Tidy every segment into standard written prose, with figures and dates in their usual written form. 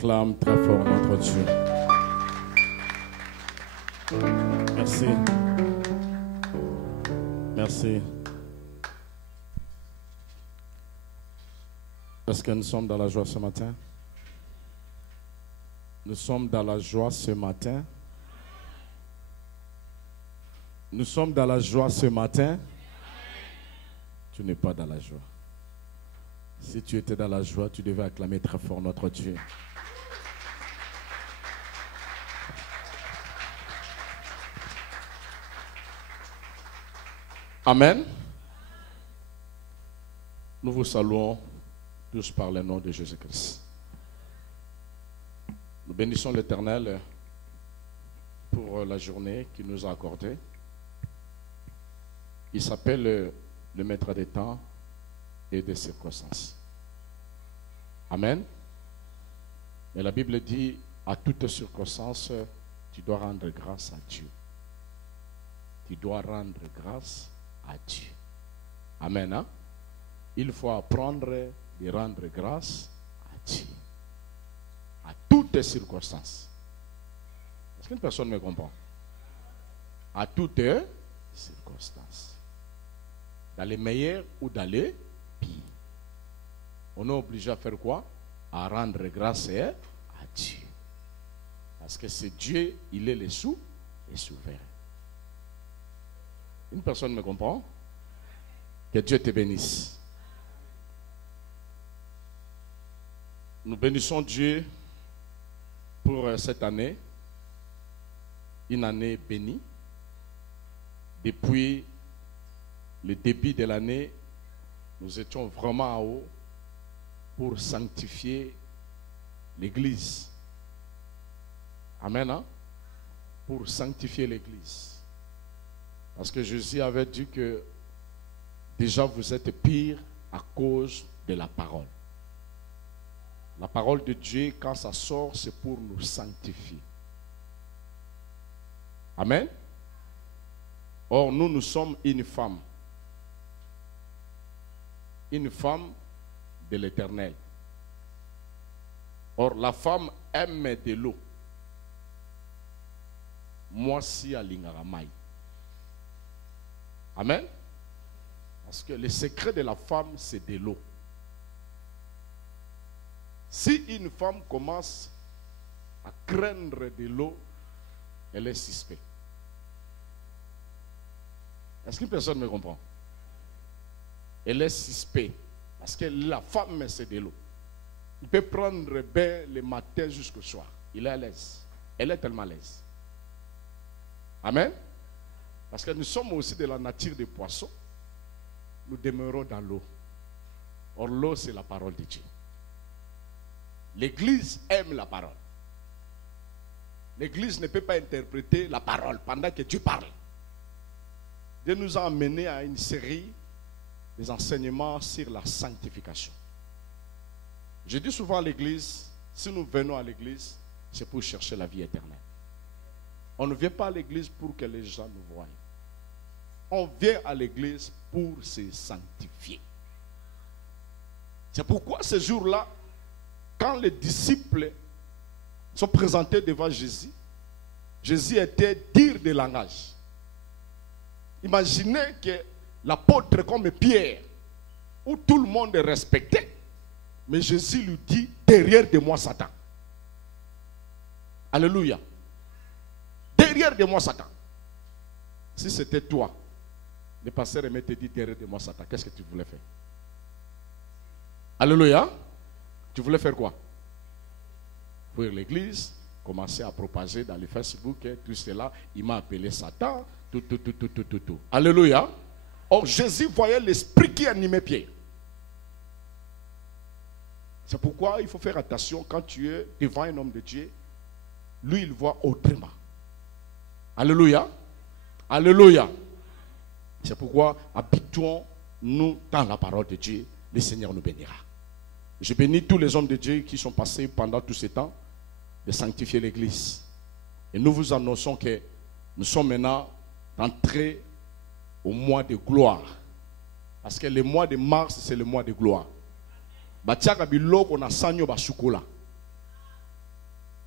acclame très fort notre Dieu. Merci. Merci. Est-ce que nous sommes dans la joie ce matin? Nous sommes dans la joie ce matin. Nous sommes dans la joie ce matin. Tu n'es pas dans la joie. Si tu étais dans la joie, tu devais acclamer très fort notre Dieu. Amen. Nous vous saluons tous par le nom de Jésus-Christ. Nous bénissons l'Éternel pour la journée qu'il nous a accordée. Il s'appelle le maître des temps et des circonstances. Amen. Mais la Bible dit, à toutes circonstances, tu dois rendre grâce à Dieu. Tu dois rendre grâce à Dieu. Amen. Hein? Il faut apprendre de rendre grâce à Dieu. À toutes circonstances. Est-ce qu'une personne me comprend? À toutes circonstances. Dans les meilleures ou dans les pires. On est obligé à faire quoi? À rendre grâce à Dieu. Parce que c'est Dieu, il est le souverain. Une personne me comprend? Que Dieu te bénisse. Nous bénissons Dieu pour cette année. Une année bénie. Depuis le début de l'année, nous étions vraiment en haut pour sanctifier l'Église. Amen. Hein? Pour sanctifier l'Église. Parce que Jésus avait dit que déjà vous êtes pire à cause de la parole. La parole de Dieu, quand ça sort, c'est pour nous sanctifier. Amen. Or, nous sommes une femme. Une femme de l'Éternel. Or, la femme aime de l'eau. Moi, si à l'ingaramai. Amen. Parce que le secret de la femme, c'est de l'eau. Si une femme commence à craindre de l'eau, elle est suspecte. Est-ce qu'une personne me comprend? Elle est suspecte. Parce que la femme, c'est de l'eau. Il peut prendre bain le matin jusqu'au soir. Il est à l'aise. Elle est tellement à l'aise. Amen. Parce que nous sommes aussi de la nature des poissons. Nous demeurons dans l'eau. Or, l'eau, c'est la parole de Dieu. L'Église aime la parole. L'Église ne peut pas interpréter la parole pendant que Dieu parle. Dieu nous a amenés à une série des enseignements sur la sanctification. Je dis souvent à l'Église, si nous venons à l'Église, c'est pour chercher la vie éternelle. On ne vient pas à l'Église pour que les gens nous voient. On vient à l'Église pour se sanctifier. C'est pourquoi ce jour-là, quand les disciples sont présentés devant Jésus, Jésus était dire de langage. Imaginez que l'apôtre comme Pierre, où tout le monde est respecté, mais Jésus lui dit, derrière de moi Satan. Alléluia. Derrière de moi Satan. Si c'était toi, le pasteur aimait te dire derrière de moi Satan, qu'est-ce que tu voulais faire? Alléluia. Tu voulais faire quoi? Pour l'église, commencer à propager dans les Facebook, tout cela, il m'a appelé Satan, tout. Alléluia. Or, Jésus voyait l'esprit qui animait Pierre. C'est pourquoi il faut faire attention quand tu es devant un homme de Dieu, lui il voit autrement. Alléluia. Alléluia. C'est pourquoi habituons-nous dans la parole de Dieu, le Seigneur nous bénira. Je bénis tous les hommes de Dieu qui sont passés pendant tout ce temps de sanctifier l'Église. Et nous vous annonçons que nous sommes maintenant entrés au mois de gloire. Parce que le mois de mars, c'est le mois de gloire.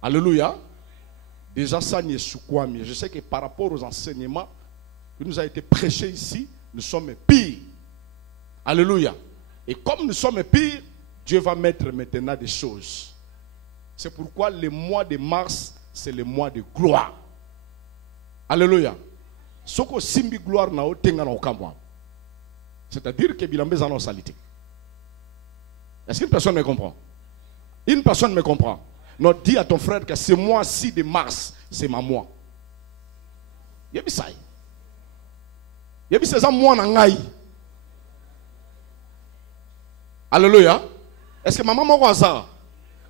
Alléluia. Déjà, ça n'y est sous quoi, mais je sais que par rapport aux enseignements qui nous a été prêchés ici, nous sommes pires. Alléluia. Et comme nous sommes pires, Dieu va mettre maintenant des choses. C'est pourquoi le mois de mars, c'est le mois de gloire. Alléluia. Soko simbi gloire na otenga na okamwa. C'est-à-dire que bilambe zano salité. Est-ce qu'une personne me comprend? Une personne me comprend. Non, dis à ton frère que ce mois-ci de mars, c'est ma mois. Yebisai. Yebisai ça mois na ngai. Alléluia. Est-ce que maman m'a ça?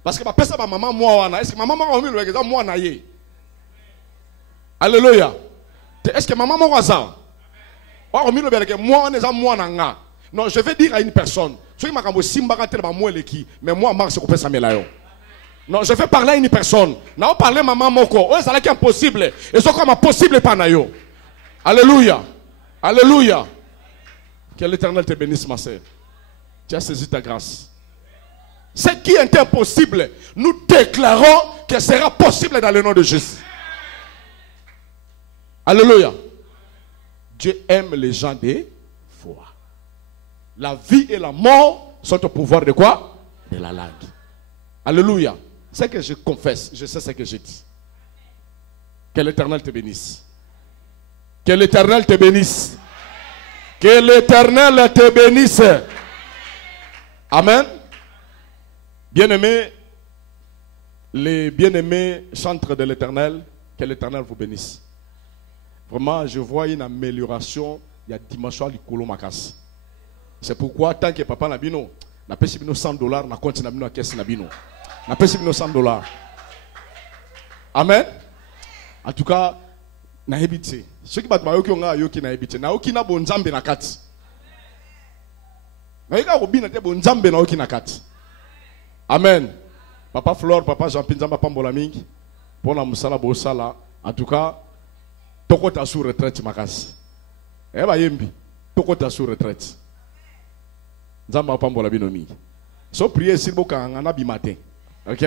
Parce que ma personne ma maman moi wana. Est-ce que maman m'a mis le exemple moi na ye? Alléluia. Est-ce que maman m'a ça? Moi on mis le exemple moi on est moi na nga. Non, je vais dire à une personne. Ceux qui m'a dit simba ka tellement moi l'équipe, mais moi mars ko pesa melayo. Non, je vais parler à une personne. Non, parler à maman moko. Oh, ça là qui est impossible. Et ce comme impossible pas na yo. Alléluia. Alléluia. Que l'Éternel te bénisse ma sœur. Tu as saisi ta grâce. Ce qui est impossible, nous déclarons que sera possible dans le nom de Jésus. Alléluia. Dieu aime les gens de foi. La vie et la mort sont au pouvoir de quoi? De la langue. Alléluia. C'est que je confesse, je sais ce que je dis. Que l'Éternel te bénisse. Que l'Éternel te bénisse. Que l'Éternel te bénisse. Amen. Bien-aimés, les bien-aimés chantres de l'Éternel, que l'Éternel vous bénisse. Vraiment, je vois une amélioration. Il y a dimension à l'icolo makas. C'est pourquoi, tant que papa n'a bino, n'a pas $100, n'a compte n'a bino à caisse n'a bino. N'a pas $100. Amen. En tout cas, n'a habité. Ceux qui battent mayoki onga yoki n'a habité. N'a oki na bonzambe na kati. N'a yoka robina te bonzambe na oki na kati. Amen. Papa Flore, papa Jean-Pinzamba Pambola mingi. Pour la musala bosala. En tout cas, toko ta sous retraite makasi. Eh ba yembi. Toko ta sous retraite. Nzamba Pambola bino mingi. So prier s'il boka ngana bi matin. OK?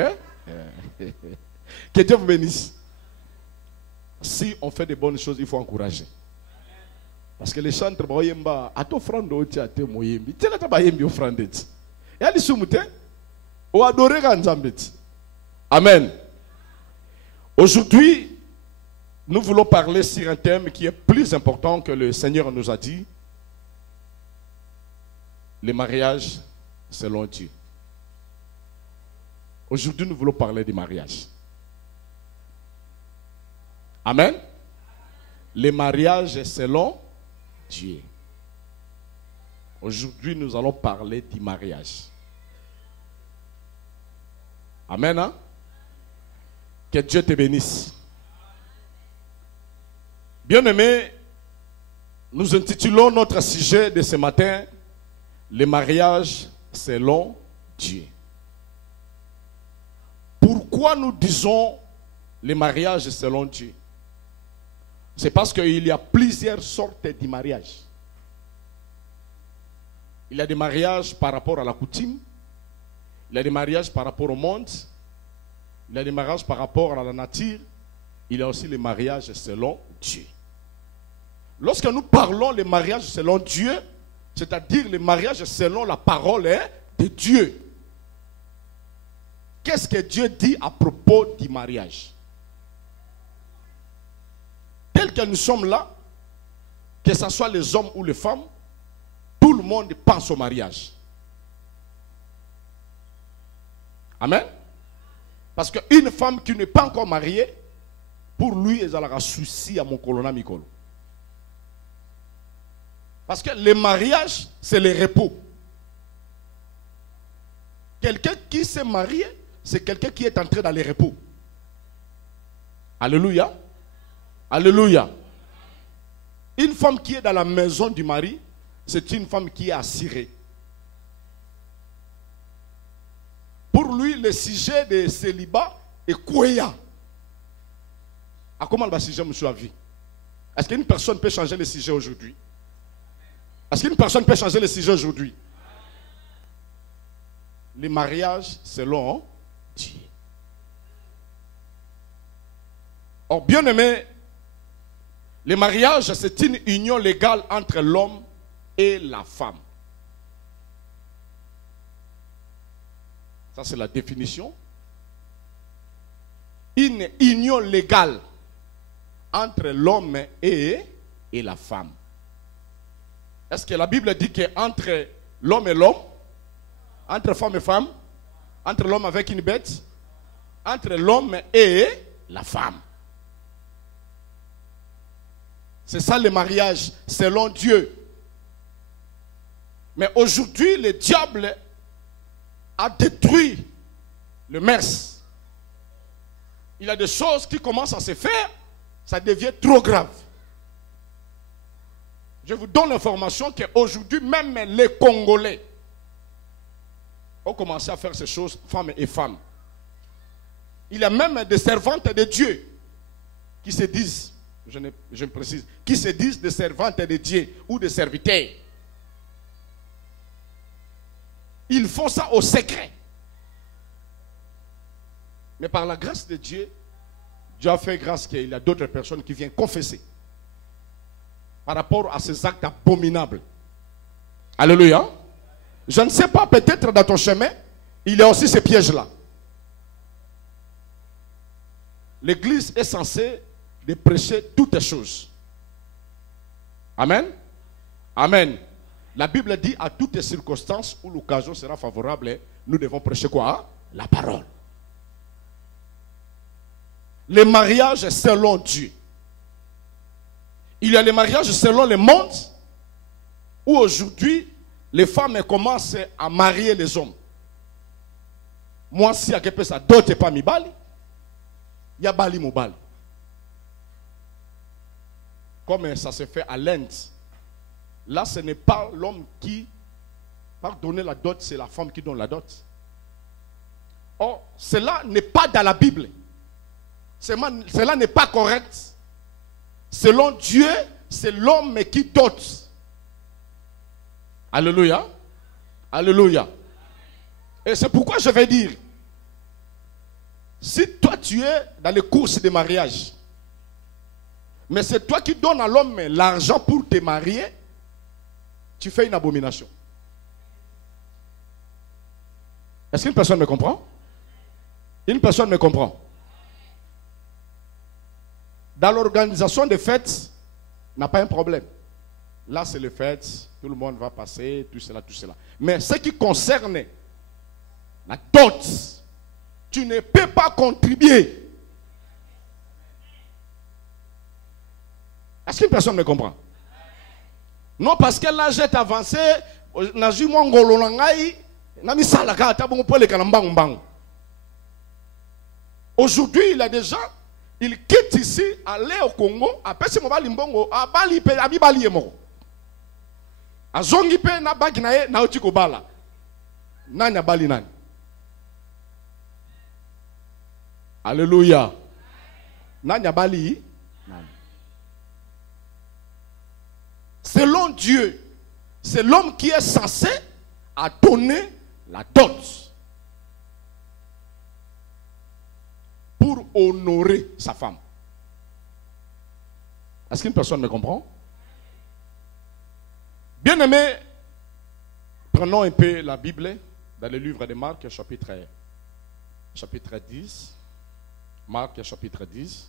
Que Dieu vous bénisse. Si on fait de bonnes choses, il faut encourager. Parce que les chantres ba yemba ato frande oti ate moyembi. Tela ta ba yembi offrande. Et ali sumute. Amen. Aujourd'hui, nous voulons parler sur un thème qui est plus important que le Seigneur nous a dit. Le mariage selon Dieu. Aujourd'hui, nous voulons parler du mariage. Amen. Le mariage selon Dieu. Aujourd'hui, nous allons parler du mariage. Amen. Hein? Que Dieu te bénisse. Bien-aimés, nous intitulons notre sujet de ce matin le mariage selon Dieu. Pourquoi nous disons le mariage selon Dieu? C'est parce qu'il y a plusieurs sortes de mariages. Il y a des mariages par rapport à la coutume. Il y a des mariages par rapport au monde. Il y a des mariages par rapport à la nature. Il y a aussi les mariages selon Dieu. Lorsque nous parlons les mariages selon Dieu, c'est-à-dire les mariages selon la parole de Dieu. Qu'est-ce que Dieu dit à propos du mariage? Tel que nous sommes là, que ce soit les hommes ou les femmes, tout le monde pense au mariage. Amen. Parce qu'une femme qui n'est pas encore mariée, pour lui, elle aura souci à mon colonna Mikolo. Parce que le mariage, c'est le repos. Quelqu'un qui s'est marié, c'est quelqu'un qui est entré dans le repos. Alléluia. Alléluia. Une femme qui est dans la maison du mari, c'est une femme qui est assurée. Pour lui, le sujet de célibat est quoi? À comment le sujet, monsieur, a vu? Est-ce qu'une personne peut changer le sujet aujourd'hui? Est-ce qu'une personne peut changer le sujet aujourd'hui? Le mariage selon Dieu. Or, bien aimé, le mariage, c'est une union légale entre l'homme et la femme. Ça, c'est la définition. Une union légale entre l'homme et la femme. Est-ce que la Bible dit qu'entre l'homme et l'homme, entre femme et femme, entre l'homme avec une bête, entre l'homme et la femme? C'est ça le mariage, selon Dieu. Mais aujourd'hui, le diable a détruit le mœurs. Il y a des choses qui commencent à se faire, ça devient trop grave. Je vous donne l'information qu'aujourd'hui, même les Congolais ont commencé à faire ces choses, femmes et femmes. Il y a même des servantes de Dieu qui se disent, je précise, qui se disent des servantes de Dieu ou des serviteurs. Ils font ça au secret. Mais par la grâce de Dieu, Dieu a fait grâce qu'il y a d'autres personnes qui viennent confesser par rapport à ces actes abominables. Alléluia. Je ne sais pas, peut-être dans ton chemin, il y a aussi ces pièges-là. L'Église est censée de prêcher toutes les choses. Amen. Amen. La Bible dit à toutes les circonstances où l'occasion sera favorable, nous devons prêcher quoi? La parole. Les mariages selon Dieu. Il y a les mariages selon le monde, où aujourd'hui, les femmes commencent à marier les hommes. Moi, si à quelque chose d'autre pas mi bali, il y a bali mo bali. Comme ça se fait à l'Inde. Là, ce n'est pas l'homme qui, par donner la dot, c'est la femme qui donne la dot. Or, cela n'est pas dans la Bible. Cela n'est pas correct. Selon Dieu, c'est l'homme qui dote. Alléluia. Alléluia. Et c'est pourquoi je vais dire, si toi tu es dans les courses de mariage, mais c'est toi qui donnes à l'homme l'argent pour te marier, tu fais une abomination. Est-ce qu'une personne me comprend? Une personne me comprend. Dans l'organisation des fêtes, n'a pas un problème. Là, c'est les fêtes, tout le monde va passer, tout cela, tout cela. Mais ce qui concerne la dot, tu ne peux pas contribuer. Est-ce qu'une personne me comprend? Non, parce que l'âge est avancé, aujourd'hui, il y a des gens, ils quittent ici, aller au Congo, après ce moment limbongo, à Bali pe abi Bali yemo. A zongi pe na bagi na ye na uti ko bala. Nani Bali nani? Alléluia. Nani Bali? Nani. Selon Dieu, c'est l'homme qui est censé à donner la dot pour honorer sa femme. Est-ce qu'une personne me comprend? Bien aimé, prenons un peu la Bible dans le livre de Marc, chapitre 10. Marc, chapitre 10.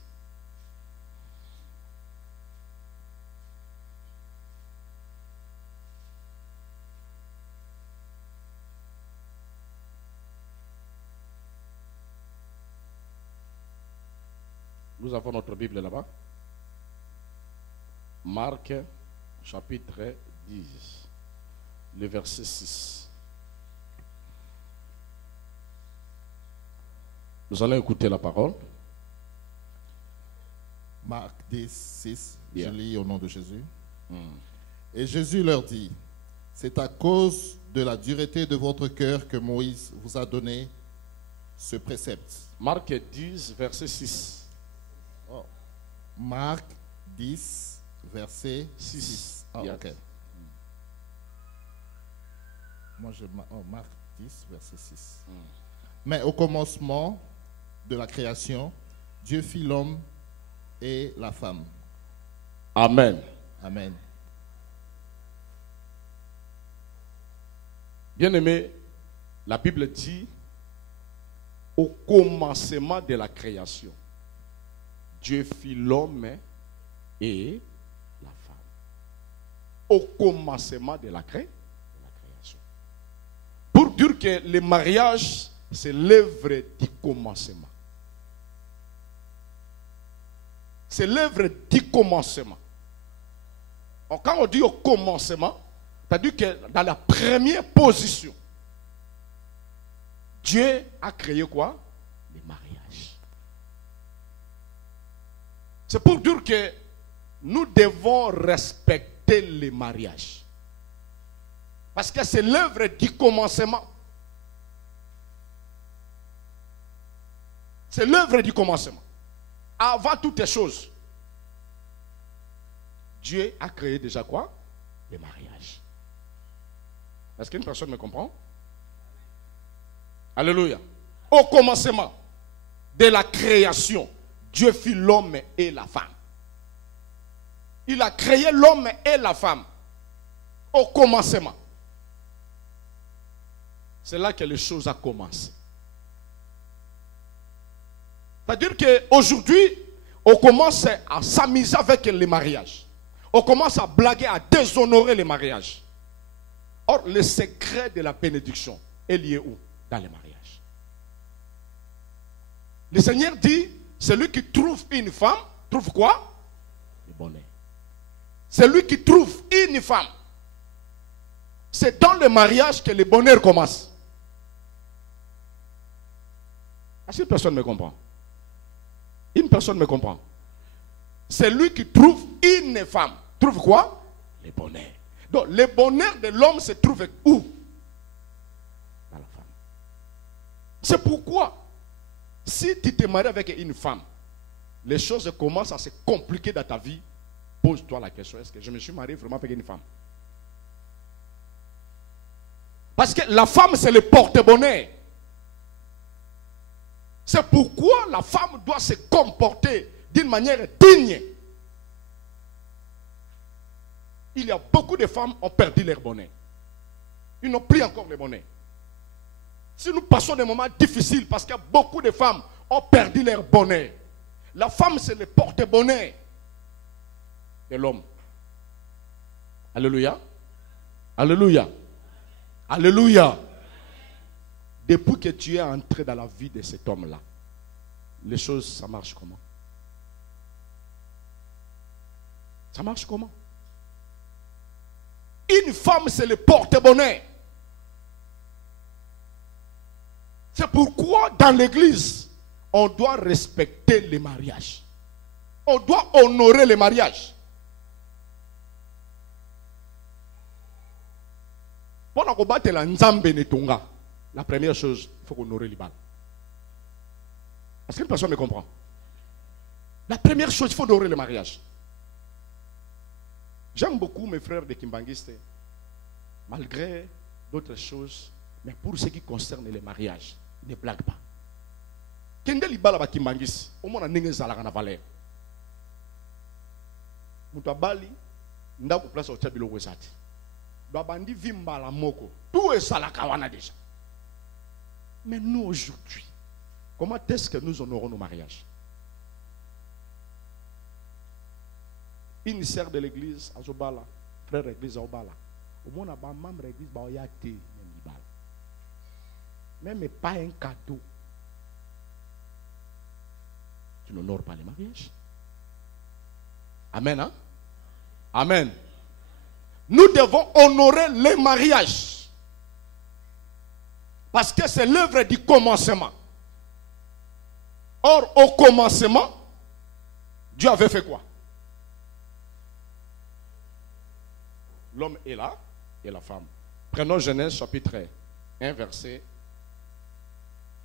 Nous avons notre Bible là-bas. Marc, chapitre 10, le verset 6. Nous allons écouter la parole. Marc 10, 6, Bien. Je lis au nom de Jésus. Et Jésus leur dit, c'est à cause de la dureté de votre cœur que Moïse vous a donné ce précepte. Marc 10, verset 6. Oh. Marc 10, verset 6. 6. Ah, Yes. ok. Moi, Marc 10, verset 6. Mais au commencement de la création, Dieu fit l'homme et la femme. Amen. Amen. Bien-aimé, la Bible dit, au commencement de la création, Dieu fit l'homme et la femme. Au commencement de la création. Pour dire que le mariage, c'est l'œuvre du commencement. C'est l'œuvre du commencement. Alors, quand on dit au commencement, c'est-à-dire que dans la première position, Dieu a créé quoi? Le mariage. C'est pour dire que nous devons respecter le mariage. Parce que c'est l'œuvre du commencement. C'est l'œuvre du commencement. Avant toutes les choses, Dieu a créé déjà quoi? Le mariage. Est-ce qu'une personne me comprend? Alléluia. Au commencement de la création, Dieu fit l'homme et la femme. Il a créé l'homme et la femme. Au commencement. C'est là que les choses ont commencé. C'est-à-dire qu'aujourd'hui, on commence à s'amuser avec les mariages. On commence à blaguer, à déshonorer les mariages. Or, le secret de la bénédiction est lié où? Dans les mariages. Le Seigneur dit, celui qui trouve une femme, trouve quoi? Le bonheur. Celui qui trouve une femme, c'est dans le mariage que le bonheur commence. Est-ce qu'une personne me comprend? Une personne me comprend. Celui qui trouve une femme, trouve quoi? Le bonheur. Donc, le bonheur de l'homme se trouve où? Dans la femme. C'est pourquoi, si tu te maries avec une femme, les choses commencent à se compliquer dans ta vie. Pose-toi la question, est-ce que je me suis marié vraiment avec une femme? Parce que la femme, c'est le porte-bonheur. C'est pourquoi la femme doit se comporter d'une manière digne. Il y a beaucoup de femmes qui ont perdu leur bonheur. Ils n'ont plus encore le bonheur. Si nous passons des moments difficiles, parce qu'il y a beaucoup de femmes qui ont perdu leur bonheur. La femme, c'est le porte-bonheur de l'homme. Alléluia. Alléluia. Alléluia. Depuis que tu es entré dans la vie de cet homme-là, les choses, ça marche comment? Ça marche comment? Une femme, c'est le porte-bonheur. C'est pourquoi dans l'église, on doit respecter les mariages. On doit honorer les mariages. Pour combattre la Nzambe Netonga, la première chose, il faut honorer les balles. Est-ce qu'une personne me comprend? La première chose, il faut honorer le mariage. J'aime beaucoup mes frères de Kimbanguiste, malgré d'autres choses, mais pour ce qui concerne les mariages, ils ne blaguent pas. Kende libala ba Kimbangiste, au moins n'engé zalaka na valeur. Mutabali, ndako place au tabilo wesati. Babandi vimba la moko, tout est salaka wana déjà. Mais nous aujourd'hui, comment est-ce que nous honorons nos mariages? Une sœur de l'église, à Zobala, frère de l'église à Obala, au moins, on a membre de l'église, il y a des même pas un cadeau. Tu n'honores pas les mariages. Amen, hein? Amen. Nous devons honorer les mariages. Parce que c'est l'œuvre du commencement. Or, au commencement, Dieu avait fait quoi? L'homme est là et la femme. Prenons Genèse chapitre 1, verset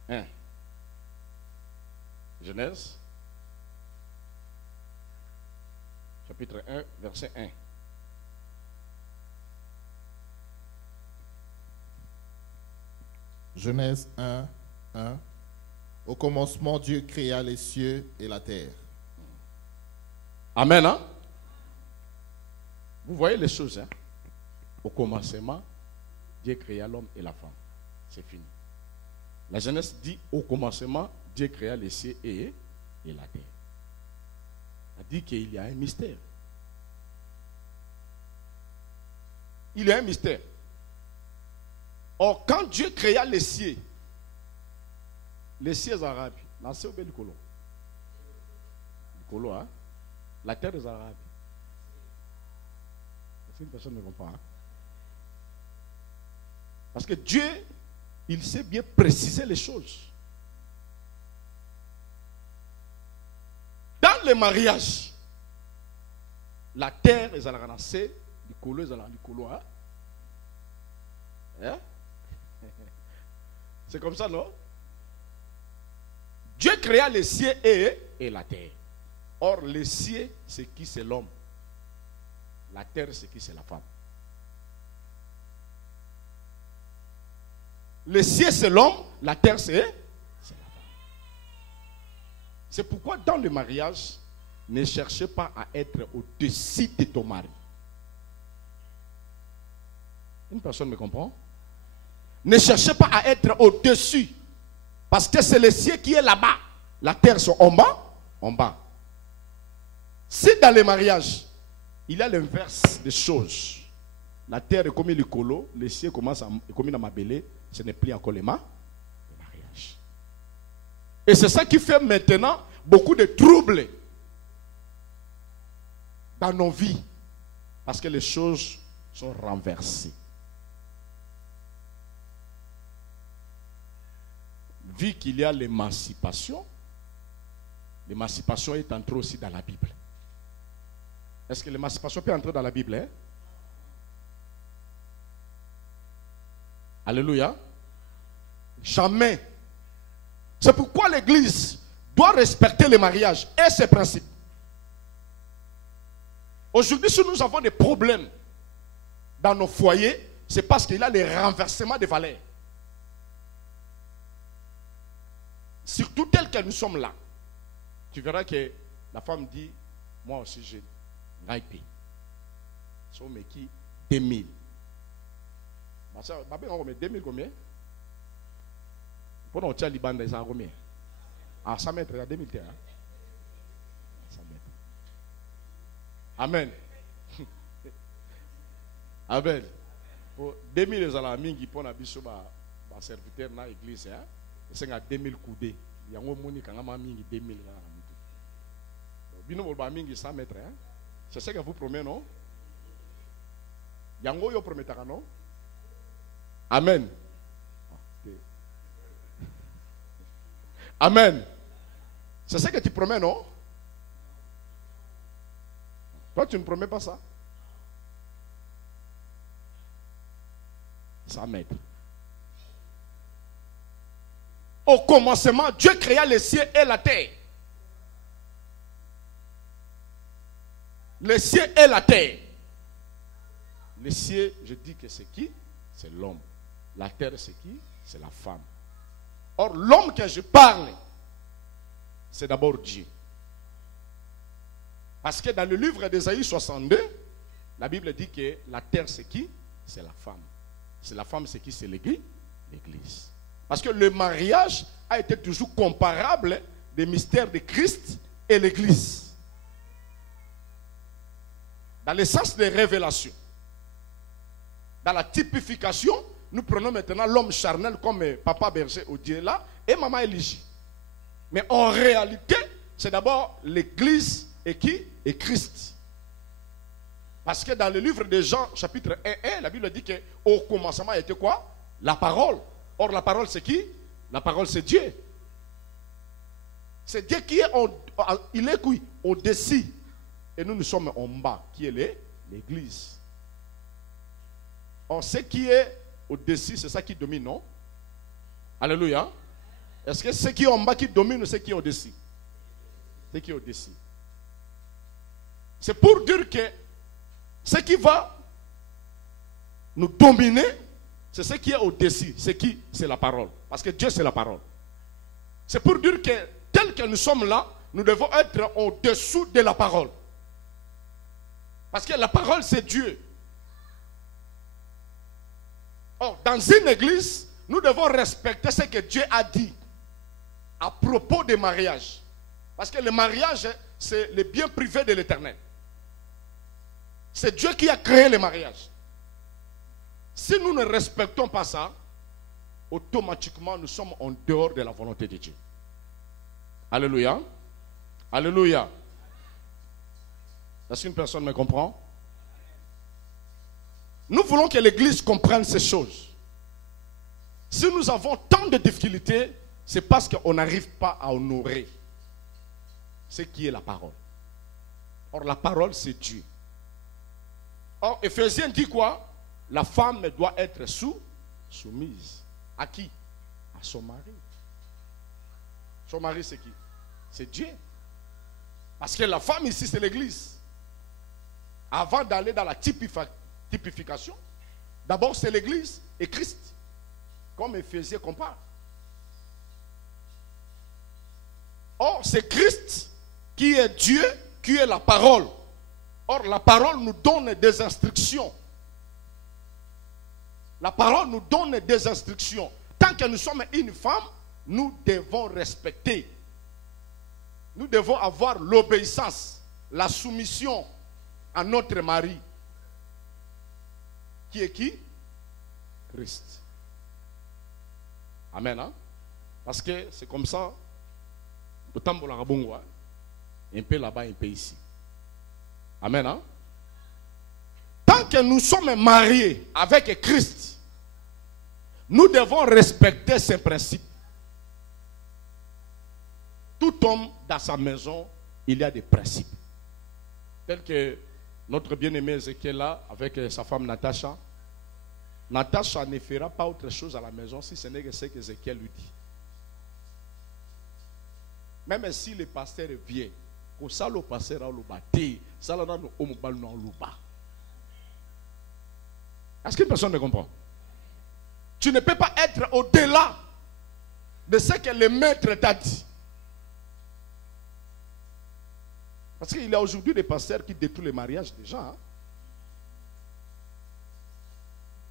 1. Genèse chapitre 1, verset 1. Genèse 1, 1. Au commencement, Dieu créa les cieux et la terre. Amen, hein? Vous voyez les choses, hein? Au commencement, Dieu créa l'homme et la femme. C'est fini. La Genèse dit, au commencement, Dieu créa les cieux et la terre. Elle dit qu'il y a un mystère. Il y a un mystère. Or, quand Dieu créa les cieux arabes, c'est au bel colo. Le colo, hein? La terre des arabes. Une personne ne comprend pas. Hein? Parce que Dieu, il sait bien préciser les choses. Dans le mariage, la terre est à la renacée, le colo est à la colo. Hein? Hein? C'est comme ça, non? Dieu créa les cieux et la terre. Or, les cieux, c'est qui? C'est l'homme. La terre, c'est qui? C'est la femme. Les cieux, c'est l'homme. La terre, c'est la femme. C'est pourquoi dans le mariage, ne cherchez pas à être au-dessus de ton mari. Une personne me comprend? Ne cherchez pas à être au-dessus. Parce que c'est le ciel qui est là-bas. La terre, c'est en bas. En bas. Si dans le mariage, il y a l'inverse des choses. La terre est comme le colo, le ciel commence à comme dans ma belée, ce n'est plus encore le mariage. Et c'est ça qui fait maintenant beaucoup de troubles dans nos vies. Parce que les choses sont renversées. Vu qu'il y a l'émancipation est entrée aussi dans la Bible. Est-ce que l'émancipation peut entrer dans la Bible? Hein? Alléluia. Jamais. C'est pourquoi l'Église doit respecter le mariage et ses principes. Aujourd'hui, si nous avons des problèmes dans nos foyers, c'est parce qu'il y a les renversements des valeurs. Surtout tel que nous sommes là. Tu verras que la femme dit, moi aussi j'ai gaipé. So me qui 2000. Ma soeur, ma belle, on remet 2000 combien? Pour nous tirer les bandes, ça combien? Ah, 100 mètres, il y a 2000 terres. 100 mètres. Amen. Amen. Pour 2000 les amis qui font habiter sur ma serviteur dans l'église, hein? C'est à 2000 coudées. Il y a un monde qui a mis 2000 là. Bino bolba mingi 100 mètres, hein? C'est ce que vous promet, non? Yango yo prometaka, non? Amen. Amen. C'est ce que tu promets, non? Toi, tu ne promets pas ça? 100 mètres. Au commencement, Dieu créa les cieux et la terre. Les cieux et la terre. Les cieux, je dis que c'est qui? C'est l'homme. La terre, c'est qui? C'est la femme. Or, l'homme que je parle, c'est d'abord Dieu. Parce que dans le livre d'Ésaïe 62, la Bible dit que la terre, c'est qui? C'est la femme. C'est la femme, c'est qui? C'est l'Église. Parce que le mariage a été toujours comparable des mystères de Christ et l'Église. Dans le sens des révélations. Dans la typification, nous prenons maintenant l'homme charnel comme papa berger au Dieu là et maman Élie. Mais en réalité, c'est d'abord l'Église et qui? Et Christ. Parce que dans le livre de Jean, chapitre 1, la Bible dit qu'au commencement était quoi? La parole. Or, la parole, c'est qui? La parole, c'est Dieu. C'est Dieu qui est il est au-dessus. Et nous sommes en bas, qui est l'Église. Or, ce qui est au-dessus, c'est ça qui domine, non? Alléluia. Est-ce que ce qui est en bas qui domine ou ce qui est au-dessus? Ce qui est au-dessus. C'est pour dire que ce qui va nous dominer, c'est ce qui est au-dessus. C'est qui? C'est la parole. Parce que Dieu, c'est la parole. C'est pour dire que tel que nous sommes là, nous devons être au-dessous de la parole. Parce que la parole, c'est Dieu. Or, dans une église, nous devons respecter ce que Dieu a dit à propos des mariages. Parce que le mariage, c'est le bien privé de l'Éternel. C'est Dieu qui a créé le mariage. Si nous ne respectons pas ça, automatiquement, nous sommes en dehors de la volonté de Dieu. Alléluia. Alléluia. Est-ce qu'une personne me comprend? Nous voulons que l'Église comprenne ces choses. Si nous avons tant de difficultés, c'est parce qu'on n'arrive pas à honorer ce qui est la parole. Or, la parole, c'est Dieu. Or, Éphésiens dit quoi? La femme doit être soumise. À qui? À son mari. Son mari, c'est qui? C'est Dieu. Parce que la femme ici, c'est l'Église. Avant d'aller dans la typification, d'abord c'est l'Église et Christ. Comme Éphésiens compare. Or, c'est Christ qui est Dieu, qui est la parole. Or, la parole nous donne des instructions. La parole nous donne des instructions. Tant que nous sommes une femme, nous devons respecter. Nous devons avoir l'obéissance, la soumission à notre mari. Qui est qui? Christ. Amen. Hein? Parce que c'est comme ça. Un peu là-bas, un peu ici. Amen. Hein? Tant que nous sommes mariés avec Christ, nous devons respecter ses principes. Tout homme dans sa maison, il y a des principes. Tel que notre bien-aimé Ézéchiel là, avec sa femme Natacha. Natacha ne fera pas autre chose à la maison si ce n'est que ce qu'Ézéchiel lui dit. Même si le pasteur vient, que ça le pasteur a le bâti, ça l'a donné au mobile non le bas. Est-ce qu'une personne me comprend? Tu ne peux pas être au-delà de ce que le maître t'a dit. Parce qu'il y a aujourd'hui des pasteurs qui détruisent les mariages déjà. Hein?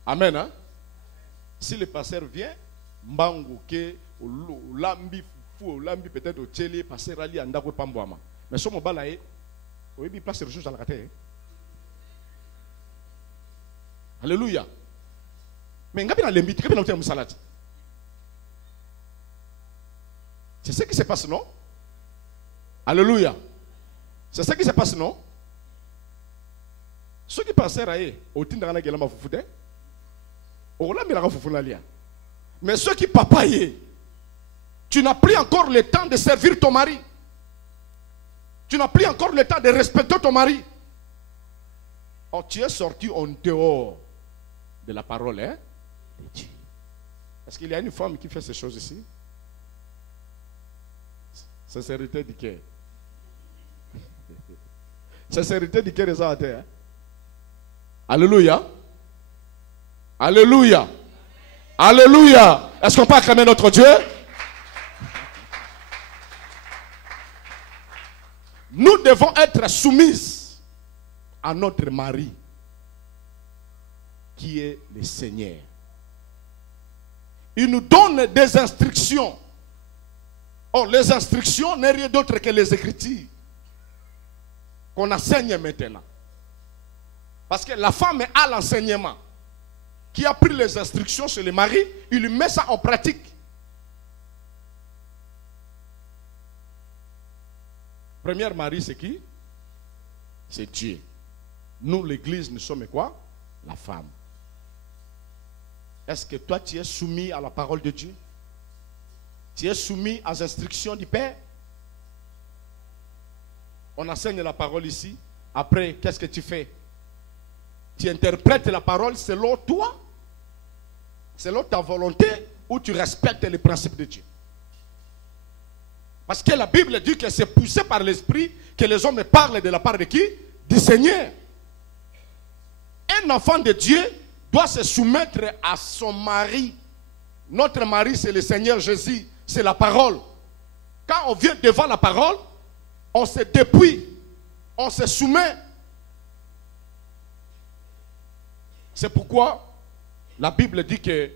Amen. Hein? Si le pasteur vient, Mbangouke, Lambi Fou, Lambi peut-être au Tchélé, pasteur Ali, Andako Pambouama. Mais ce moment là, il y a place de ressources à la carte. Alléluia. Mais il y a des salade. C'est ce qui se passe, non? Alléluia. C'est ce qui se passe, non? Ceux qui passent à eux, au Tindana Gelama Foufoudé, au Lamira Foufounalia. Mais ceux qui papaye, tu n'as plus encore le temps de servir ton mari. Tu n'as plus encore le temps de respecter ton mari. Oh, tu es sorti en dehors de la parole, hein? De Dieu. Est-ce qu'il y a une femme qui fait ces choses ici? Sincérité du cœur. Sincérité du cœur des gens. Hein? Alléluia. Alléluia. Alléluia. Est-ce qu'on peut acclamer notre Dieu? Nous devons être soumises à notre mari, qui est le Seigneur. Il nous donne des instructions. Or, les instructions n'est rien d'autre que les Écritures qu'on enseigne maintenant. Parce que la femme a l'enseignement, qui a pris les instructions sur le mari, il lui met ça en pratique. Premier mari, c'est qui? C'est Dieu. Nous, l'Église, nous sommes quoi? La femme. Est-ce que toi, tu es soumis à la parole de Dieu? Tu es soumis aux instructions du Père? On enseigne la parole ici. Après, qu'est-ce que tu fais? Tu interprètes la parole selon toi, selon ta volonté, ou tu respectes les principes de Dieu. Parce que la Bible dit que c'est poussé par l'Esprit que les hommes parlent de la part de qui? Du Seigneur. Un enfant de Dieu doit se soumettre à son mari. Notre mari, c'est le Seigneur Jésus, c'est la parole. Quand on vient devant la parole, on se dépouille, on se soumet. C'est pourquoi la Bible dit que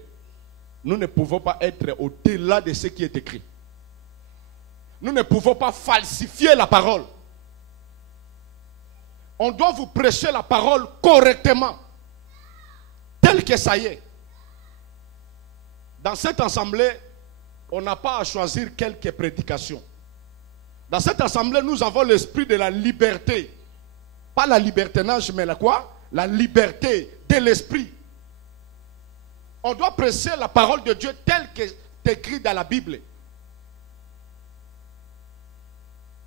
nous ne pouvons pas être au-delà de ce qui est écrit. Nous ne pouvons pas falsifier la parole. On doit vous prêcher la parole correctement, tel que ça y est. Dans cette assemblée, on n'a pas à choisir quelques prédications. Dans cette assemblée, nous avons l'esprit de la liberté. Pas la libertinage, mais la quoi? La liberté de l'esprit. On doit prêcher la parole de Dieu telle que c'est écrit dans la Bible.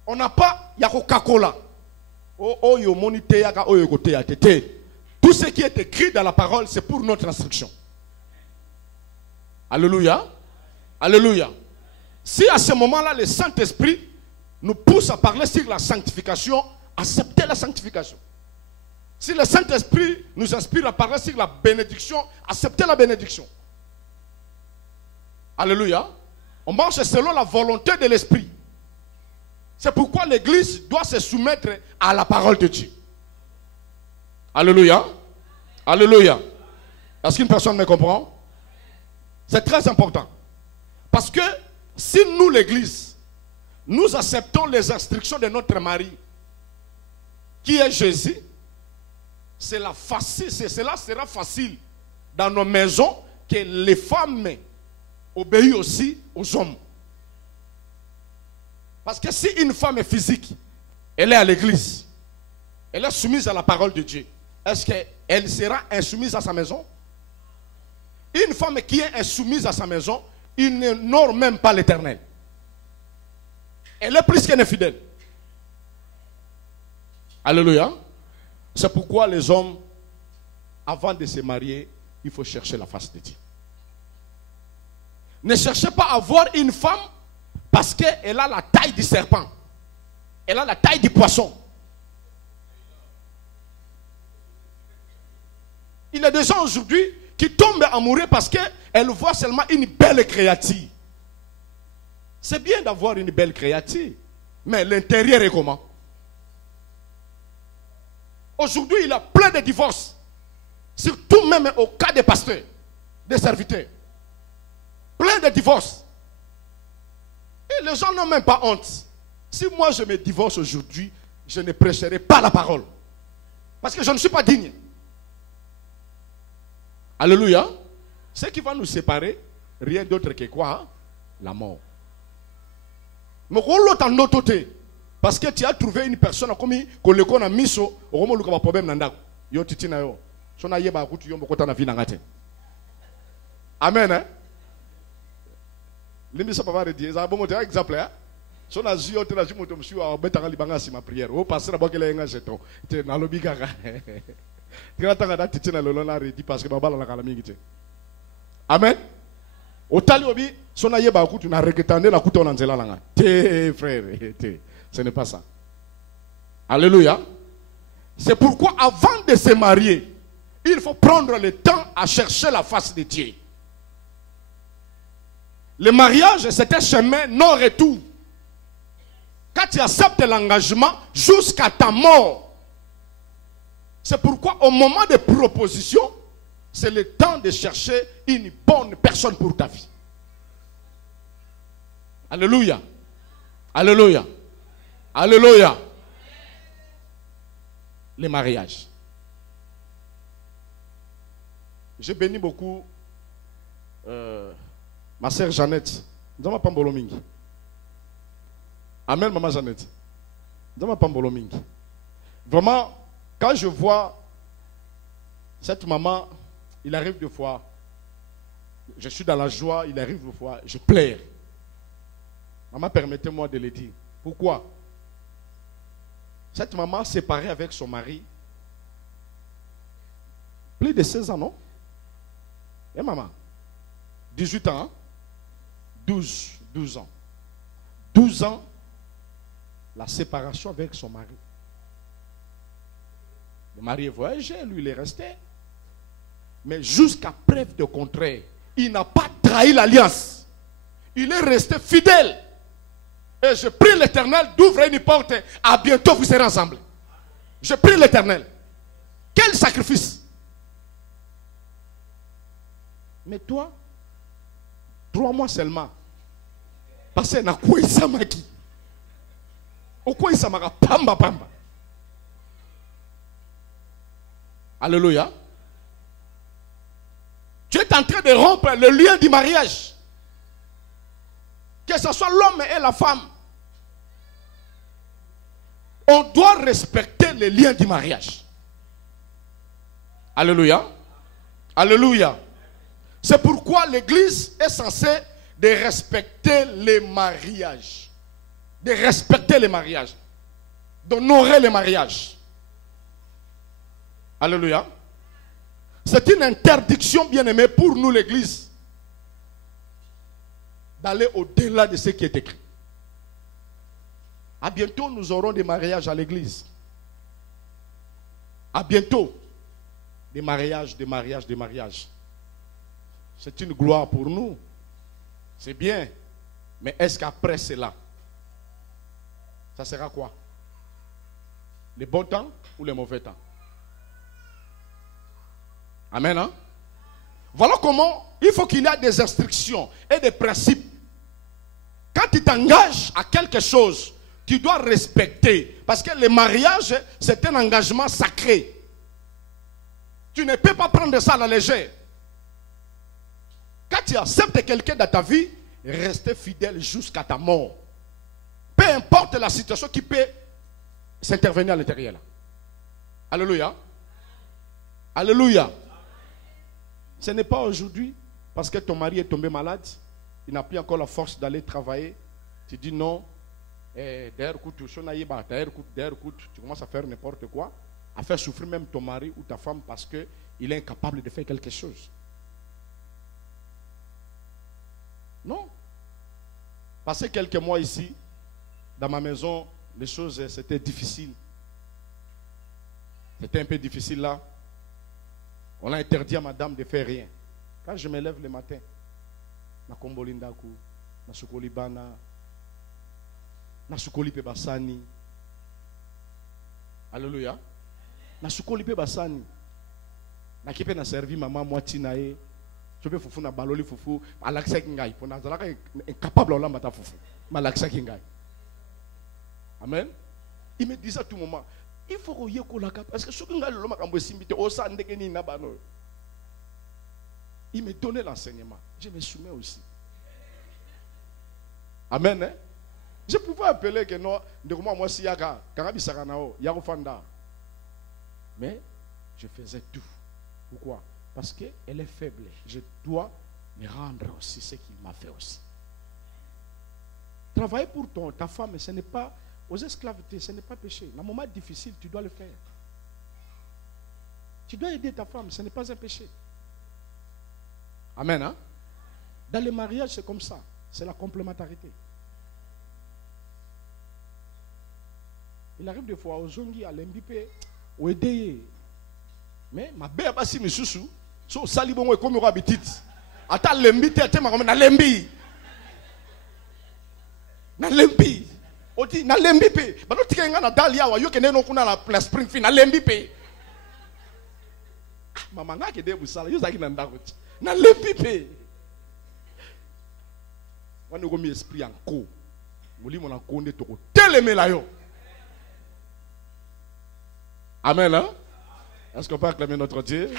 On n'a pas Coca-Cola. Tout ce qui est écrit dans la parole, c'est pour notre instruction. Alléluia. Alléluia. Si à ce moment-là, le Saint-Esprit nous pousse à parler sur la sanctification, acceptez la sanctification. Si le Saint-Esprit nous inspire à parler sur la bénédiction, acceptez la bénédiction. Alléluia. On marche selon la volonté de l'Esprit. C'est pourquoi l'Église doit se soumettre à la parole de Dieu. Alléluia. Alléluia. Est-ce qu'une personne me comprend? C'est très important. Parce que si nous, l'Église, nous acceptons les instructions de notre mari, qui est Jésus, cela sera facile dans nos maisons que les femmes obéissent aussi aux hommes. Parce que si une femme est physique, elle est à l'église, elle est soumise à la parole de Dieu, est-ce qu'elle sera insoumise à sa maison? Une femme qui est insoumise à sa maison, il n'honore même pas l'Éternel. Elle est plus qu'une infidèle. Alléluia. C'est pourquoi les hommes, avant de se marier, il faut chercher la face de Dieu. Ne cherchez pas à voir une femme parce qu'elle a la taille du serpent. Elle a la taille du poisson. Il y a des gens aujourd'hui qui tombent amoureux parce qu'elles voient seulement une belle créature. C'est bien d'avoir une belle créature, mais l'intérieur est comment? Aujourd'hui, il y a plein de divorces. Surtout même au cas des pasteurs, des serviteurs. Plein de divorces. Et les gens n'ont même pas honte. Si moi je me divorce aujourd'hui, je ne prêcherai pas la parole. Parce que je ne suis pas digne. Alléluia. Ce qui va nous séparer, rien d'autre que quoi? Hein? La mort. Mais l'autre en autre côté. Parce que tu as trouvé une personne comme qu'on le connaît miso, au moment où il y a un problème dans yo titina yo. So na yeba kutu yo mbokota na vie ngate. Amen hein. Limisa pas va dire ça bon un exemple hein. So na zio te na zimo to mshu a betanga libanga si ma prière. O passer na bokele nga jeton. Te na lobi kaka. Tina tanga da titina lolo na redi parce que babala na kala mingi te. Amen. Otali obi so na yeba kutu na reketande na kutu na nzela langa. Te frère, te. Ce n'est pas ça. Alléluia. C'est pourquoi avant de se marier, il faut prendre le temps à chercher la face de Dieu. Le mariage, c'est un chemin non-retour. Quand tu acceptes l'engagement jusqu'à ta mort. C'est pourquoi au moment de proposition, c'est le temps de chercher une bonne personne pour ta vie. Alléluia. Alléluia. Alléluia. Les mariages. J'ai béni beaucoup ma sœur Jeannette. Ndama pambolo mingi. Amen, maman Jeannette. Ndama pambolo mingi. Vraiment, quand je vois cette maman, il arrive des fois, je suis dans la joie, il arrive des fois, je pleure. Maman, permettez-moi de le dire. Pourquoi? Cette maman séparée avec son mari, plus de 16 ans, non? Et maman, 18 ans, hein? 12 ans. 12 ans, la séparation avec son mari. Le mari est voyagé, lui il est resté. Mais jusqu'à preuve de contraire, il n'a pas trahi l'alliance. Il est resté fidèle. Et je prie l'Éternel d'ouvrir une porte. À bientôt, vous serez ensemble. Je prie l'Éternel. Quel sacrifice! Mais toi, 3 mois seulement. Parce que na quoi il samaki. Au quoi il samaka pamba pamba. Alléluia. Tu es en train de rompre le lien du mariage. Que ce soit l'homme et la femme. On doit respecter les liens du mariage. Alléluia. Alléluia. C'est pourquoi l'Église est censée de respecter les mariages. De respecter les mariages. D'honorer les mariages. Alléluia. C'est une interdiction, bien-aimée, pour nous, l'Église, d'aller au-delà de ce qui est écrit. À bientôt, nous aurons des mariages à l'Église. À bientôt, des mariages, des mariages, des mariages. C'est une gloire pour nous. C'est bien. Mais est-ce qu'après cela, ça sera quoi? Les bons temps ou les mauvais temps? Amen. Hein? Voilà comment il faut qu'il y ait des instructions et des principes. Quand tu t'engages à quelque chose, tu dois respecter. Parce que le mariage, c'est un engagement sacré. Tu ne peux pas prendre ça à la légère. Quand tu acceptes quelqu'un dans ta vie, reste fidèle jusqu'à ta mort. Peu importe la situation qui peut s'intervenir à l'intérieur. Alléluia. Alléluia. Ce n'est pas aujourd'hui, parce que ton mari est tombé malade, il n'a plus encore la force d'aller travailler. Tu dis non, tu commences à faire n'importe quoi, à faire souffrir même ton mari ou ta femme parce qu'il est incapable de faire quelque chose. Non. Passé quelques mois ici, dans ma maison, les choses c'était difficile. C'était un peu difficile là. On a interdit à madame de faire rien. Quand je me lève le matin, na kombolindaku, na sukoli bana, na sukoli pe basani. Alléluia. Na sukoli pe basani. Na kipe na servi maman moitié nae. Je peux fufu na baloli fufu, alaksa kingai. Pour na zalaka incapable de l'amba ta fufu. Malaksa kingai. Amen. Il me disait à tout moment. Il faut que vous parce que il me donnait l'enseignement. Je me soumets aussi. Amen. Hein? Je pouvais appeler que non, moi si yaga, mais je faisais tout. Pourquoi? Parce qu'elle est faible. Je dois me rendre aussi ce qu'il m'a fait aussi. Travailler pour ta femme, ce n'est pas aux esclavetés, ce n'est pas péché. Dans un moment difficile, tu dois le faire. Tu dois aider ta femme, ce n'est pas un péché. Amen. Hein? Dans le mariage, c'est comme ça. C'est la complémentarité. Il arrive des fois aux zongi à l'embipé, au aider. Mais ma belle a si misusu, so salibon comme il habite. Ata l'embité, ata ma na lembi. Na lembi. Oti na lembi pe bano tikenga na dalia wa yo kene no kuna la spring fin na lembi pe mama ngake de busala yo zaki na ndako na lembi pe wana ko mi esprit anko molimo na konde to ko telemela yo. Amen. Hein? Est-ce qu'on peut acclamer notre Dieu?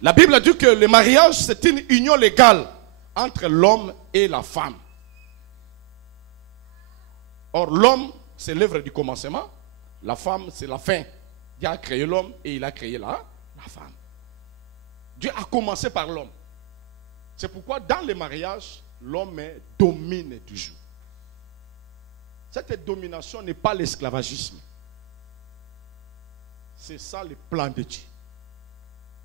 La Bible dit que le mariage c'est une union légale entre l'homme et la femme. Or, l'homme, c'est l'œuvre du commencement. La femme, c'est la fin. Dieu a créé l'homme et il a créé la femme. Dieu a commencé par l'homme. C'est pourquoi dans le mariage, l'homme domine toujours. Cette domination n'est pas l'esclavagisme. C'est ça le plan de Dieu.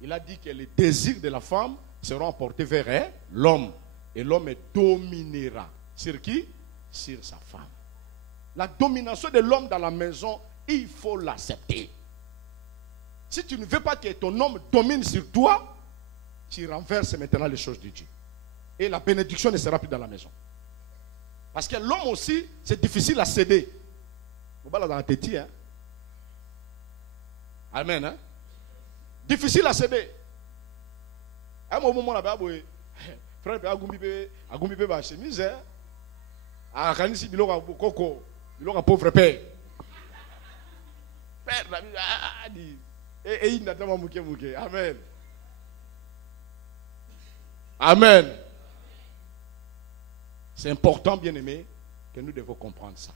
Il a dit que les désirs de la femme seront portés vers l'homme. Et l'homme dominera. Sur qui? Sur sa femme. La domination de l'homme dans la maison, il faut l'accepter. Si tu ne veux pas que ton homme domine sur toi, tu renverses maintenant les choses de Dieu. Et la bénédiction ne sera plus dans la maison. Parce que l'homme aussi, c'est difficile à céder. On va dans la tête, hein? Amen. Hein? Difficile à céder. À un moment, là-bas, frère, agumbi ba chemise, ah, quand ici, il aura coco, il aura pauvre père. Père, dit, et il n'a pas mouké. Amen. Amen. C'est important, bien aimé, que nous devons comprendre ça.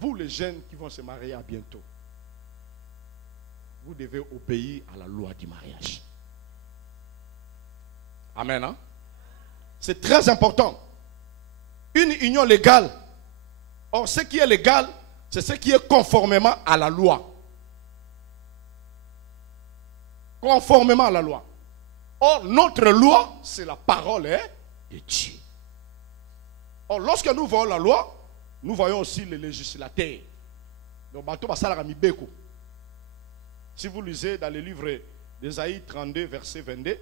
Vous, les jeunes qui vont se marier à bientôt, vous devez obéir à la loi du mariage. Amen. Hein? C'est très important. Une union légale. Or, ce qui est légal, c'est ce qui est conformément à la loi. Conformément à la loi. Or, notre loi, c'est la parole de Dieu. Or, lorsque nous voyons la loi, nous voyons aussi les législateurs. Donc, si vous lisez dans le livre d'Ésaïe 32, verset 22,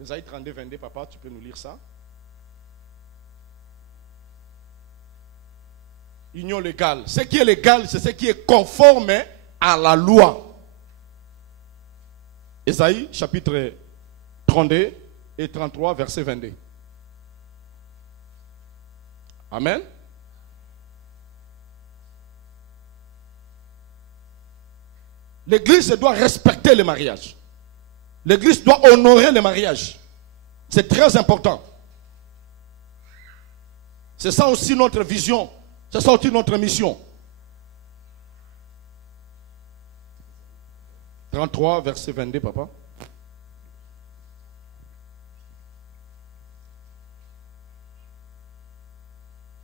Ésaïe 32, 22, papa, tu peux nous lire ça? Union légale. Ce qui est légal, c'est ce qui est conforme à la loi. Ésaïe, chapitre 32 et 33, verset 22. Amen. L'Église doit respecter le mariage. L'Église doit honorer le mariage. C'est très important. C'est ça aussi notre vision. C'est ça aussi notre mission. 33, verset 22, papa.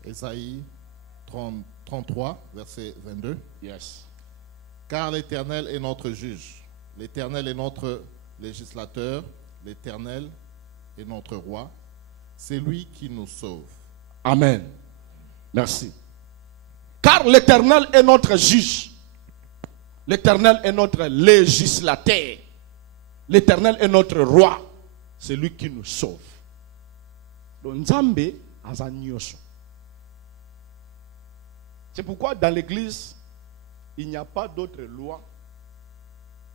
Ésaïe 33, verset 22. Yes. Car l'Éternel est notre juge. L'Éternel est notre législateur. L'Éternel est notre roi. C'est lui qui nous sauve. Amen. Merci. Car l'Éternel est notre juge. L'Éternel est notre législateur. L'Éternel est notre roi. C'est lui qui nous sauve. Donc, Nzambe azanyoso. C'est pourquoi dans l'église, il n'y a pas d'autre loi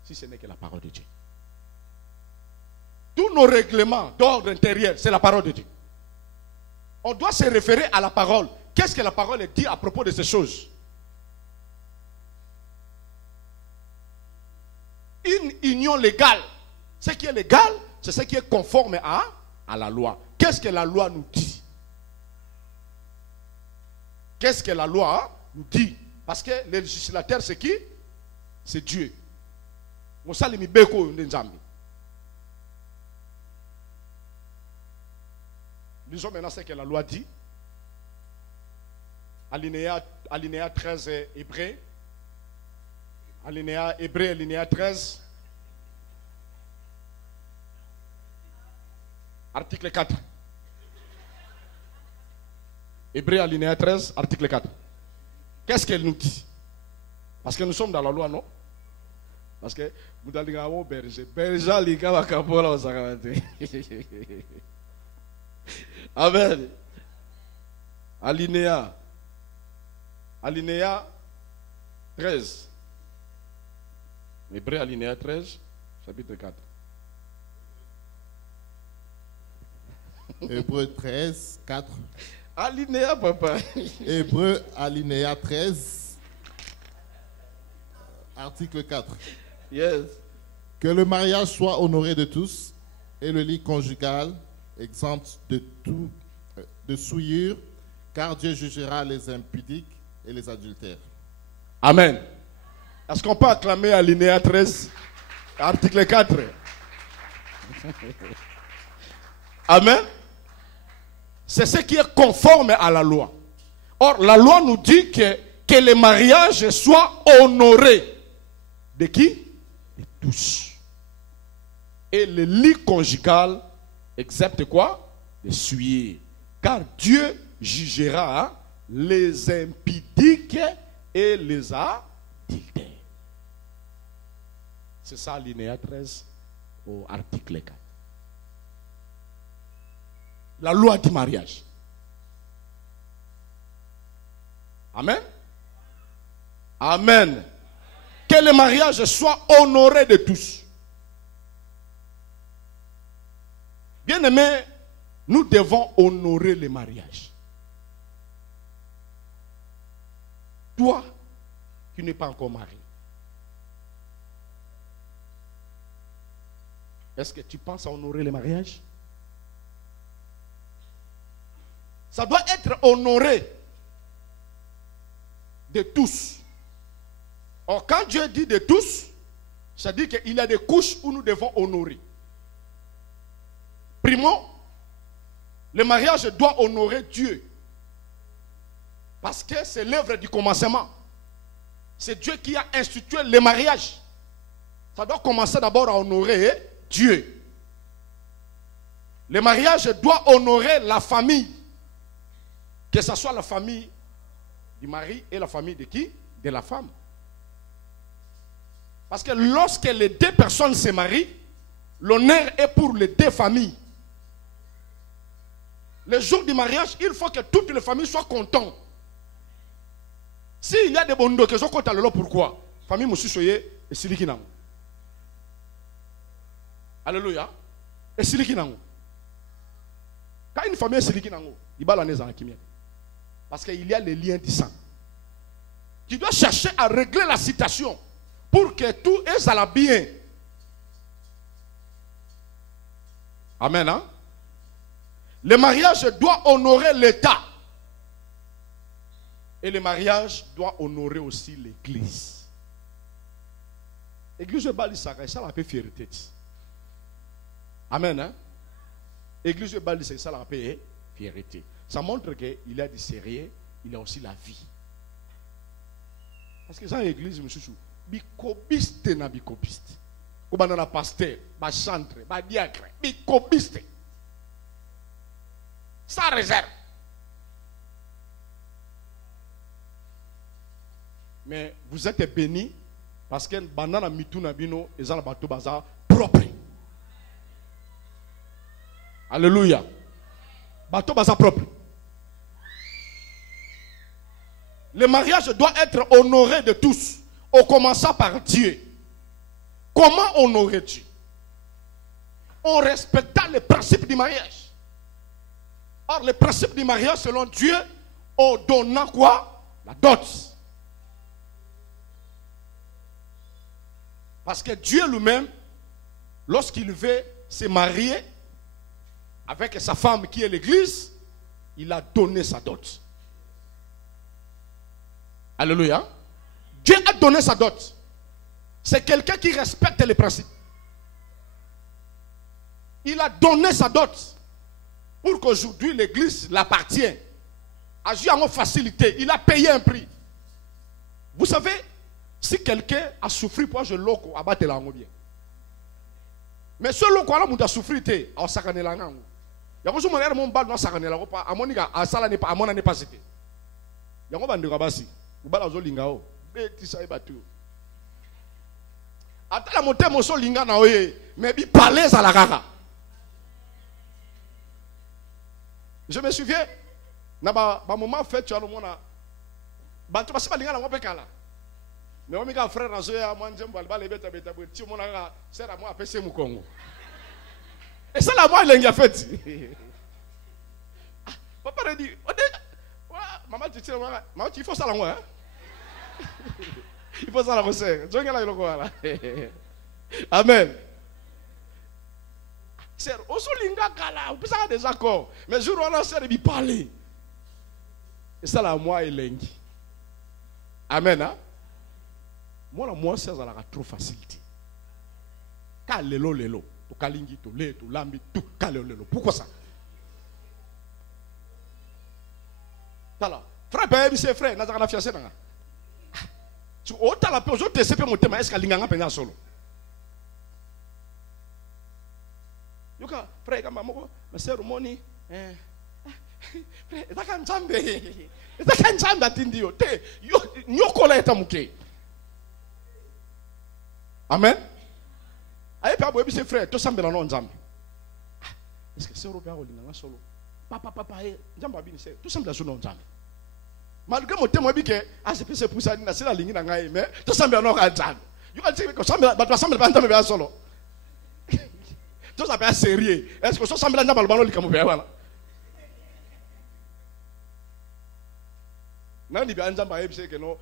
si ce n'est que la parole de Dieu. Tous nos règlements d'ordre intérieur, c'est la parole de Dieu. On doit se référer à la parole. Qu'est-ce que la parole dit à propos de ces choses? Une union légale. Ce qui est légal, c'est ce qui est conforme à la loi. Qu'est-ce que la loi nous dit? Qu'est-ce que la loi nous dit? Parce que le législateur, c'est qui? C'est Dieu. Lisons maintenant ce que la loi dit. Alinéa 13 hébreu. Alinéa 13. Article 4. Hébreu alinéa 13, article 4. Qu'est-ce qu'elle nous dit? Parce que nous sommes dans la loi, non? Parce que vous allez dire, oh berger, Amen. Alinéa 13. Hébreu alinéa 13, chapitre 4. Hébreu 13, 4. Alinéa, papa. Hébreu alinéa 13, article 4. Yes. Que le mariage soit honoré de tous et le lit conjugal exempt de souillure, car Dieu jugera les impudiques et les adultères. Amen. Est-ce qu'on peut acclamer alinéa 13, article 4? Amen. C'est ce qui est conforme à la loi. Or, la loi nous dit que le mariage soit honoré. De qui? De tous. Et le lit conjugal, excepte quoi? De souiller. Car Dieu jugera les impudiques et les adultères. C'est ça l'alinéa 13 au article 4. La loi du mariage. Amen. Amen. que le mariage soit honoré de tous. Bien-aimés, nous devons honorer le mariage. Toi, qui n'es pas encore marié, est-ce que tu penses à honorer le mariage? Ça doit être honoré de tous. Or, quand Dieu dit de tous, ça dit qu'il y a des couches où nous devons honorer. Primo, le mariage doit honorer Dieu. Parce que c'est l'œuvre du commencement. C'est Dieu qui a institué le mariage. Ça doit commencer d'abord à honorer Dieu. Le mariage doit honorer la famille. Que ce soit la famille du mari et la famille de qui? De la femme. Parce que lorsque les deux personnes se marient, l'honneur est pour les deux familles. Le jour du mariage, il faut que toutes les familles soient contentes. S'il y a des bondos qui sont contents, pourquoi? Famille Moussoussoye et Silikinang. Alléluia. Et Silikinang. Quand une famille est Silikinang, il va l'année dans la kimia. Parce qu'il y a les liens du sang. Tu dois chercher à régler la situation pour que tout aille bien. Amen. Hein? Le mariage doit honorer l'État. Et le mariage doit honorer aussi l'Église. L'église de Bali Saka, ça la paix fierté. Amen. Hein? L'église de Bali Saka, ça la paix fierté. Ça montre qu'il y a du sérieux, il y a aussi la vie. Parce que dans l'église, monsieur, bicobiste na bicobiste. Ou bien dans pasteur, ba chantre, ba diacre, bicobiste. Sans réserve. Mais vous êtes bénis parce que banana mituna bino et za bateau baza propre. Alléluia. Bateau baza propre. Le mariage doit être honoré de tous, en commençant par Dieu. Comment honorer Dieu? En respectant les principes du mariage. Or, les principes du mariage, selon Dieu, en donnant quoi? La dot. Parce que Dieu lui-même, lorsqu'il veut se marier avec sa femme qui est l'église, il a donné sa dot. Alléluia. Dieu a donné sa dot. C'est quelqu'un qui respecte les principes. Il a donné sa dot pour qu'aujourd'hui l'église l'appartient. A joué en facilité. Il a payé un prix. Vous savez, si quelqu'un a souffert pour je loco, abattez la bien. Mais ce loco là, il a souffert, il a sakane la ngango. Il y a besoin de mon bal dans sakane la pas. À mon égard, à ça n'est pas, à mon n'est pas cité. Il y a un bandit rabasi. Ou bala zo lingao. Beti sa ebatu. Ata la monte mo so linga na oye, mais bi parler à la kaka. Je me souviens, na ba moment fait tu as le mona. Bantu basi ba linga na mo pekala. Mais on m'a frère nazo ya moi njembo alba le beta beta bo ti mona ka sera moi apese mu Congo. Et ça la moi il a fait. Papa a dit, maman tu tire moi, maman il faut ça la moi. Il faut ça la moi c'est. Jonga la iloko ala. Amen. C'est osolinga kala, on peut ça des accords. Mais jour on a serre bi parler. Et ça la moi elengi. Amen hein. Moi c'est ça la trop facilité. Ka lelo to kalingi to le to lambi tout ka lelo. Pourquoi ça? Tala, frère ben c'est frère, na na fiancé na. Tu ota la pe te sepe mon tema est-ce que linganga pena solo. Yoka frère kama moko na sero moni frère eza kanjambe. Eza kanjambe atindio te yo nyokola eta muke. Amen. Aye pa boyebi se frère to sambela no nzambe. Est-ce que c'est Robert Olinganga solo? Papa nzambe abini se to sambela so no nzambe. Malgré mon témoin, dit que c'est pour ça, c'est la ligne, mais tout ça, on a un jam. Tu vas dire que ça me semble pas un solo. Tout ça, c'est sérieux. Est-ce que ça semble un ballon comme voilà? Nani bien jamba c'est que non,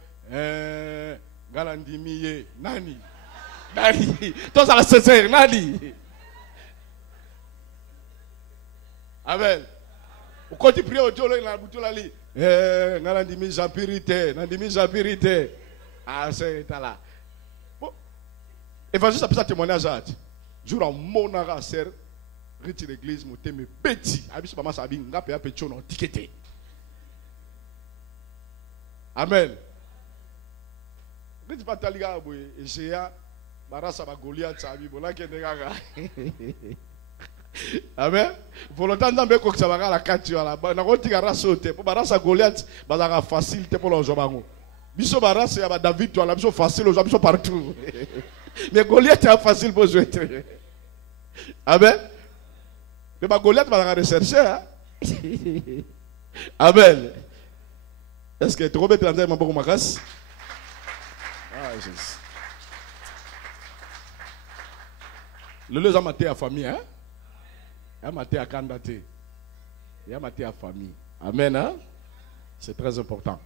Galandimi, Nani. Tout ça, c'est sérieux, Nani. Amen. Quand tu pries au Dieu, il a bouté la lit. Nandimi Japirité. Ah, c'est là. Bon. Évangile, ça peut témoignage. Jour en monara, sœur, retire l'église, mon thème petit. Abis, maman, ça vient, n'a pas petit, on a tiqueté. Amen. Reti pataliga, boy, et j'ai un, barasa ba Goliath, ça vient, bon, là, qu'il y a amen. Volontaire d'ambe ko ça va la kati wala na ko tika sauter pour barasa Goliath bazaka facilité pour le jobango biso barasa ya ba David wala biso facile aux biso partout mais Goliath est facile pour jouer. Amen. Mais ba Goliath bazaka rechercher hein. Amen. Est-ce que tu robes transaire mon beaucoup makas? Ah Jesus. Le les amaté à famille hein. Amaté à candidaté. Et amaté à famille. Amen. Hein? C'est très important.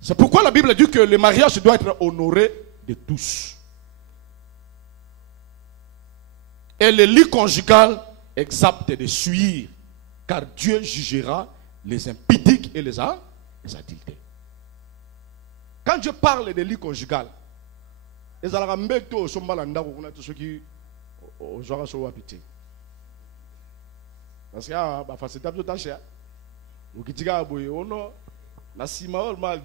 C'est pourquoi la Bible dit que le mariage doit être honoré de tous. Et le lit conjugal exempt de suivre. Car Dieu jugera les impudiques et les adultères. Quand je parle de lit conjugal, les Alarambeto sont malanda pour ceux qui ont joué à pitié. Parce que la facilité de tâcher. Vous qui dites que vous na sima ol mal.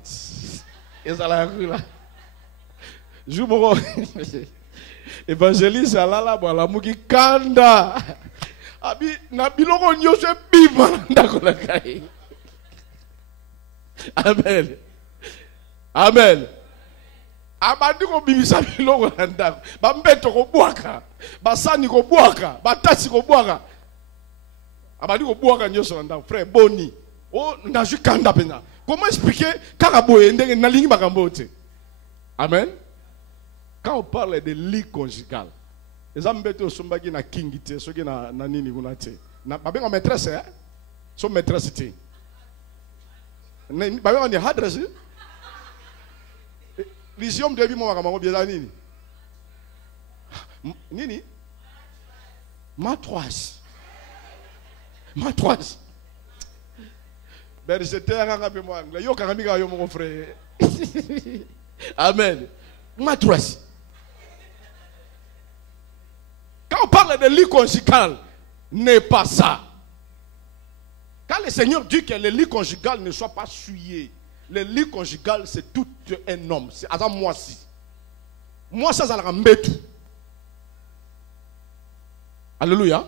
Et ça la là. Je me évangéliste là bon la muki kanda. Abi na biloko nyose bima ndako la kai. Amen. Amen. Abandi ko bimisa biloko ndako. Ba mbeto ko bwaka. Ba sani ko bwaka. Ba tasi ko bwaka. Abandi ko bwaka nyoso ndako frère Boni. Oh ndazu kanda pena. Comment expliquer karaboye ndenge nalingi makambo te. Amen. Quand on parle de lit conjugal, les hommes beto sombaki na kingite, soki na nini kuna te. Na babenga maîtresse hein. So maîtresse te. Babenga ni hadresse. Lisium de bi mo makambo bien nini. Nini? Matroise. Matroise. Ben c'était un peu moi. Yo karamiga yo mon frère. Amen. Matroise. Quand on parle de lit conjugal, n'est pas ça. Quand le Seigneur dit que le lit conjugal ne soit pas souillé, le lit conjugal c'est tout un homme. C'est à moi si. Moi ça la rembetu. Alléluia.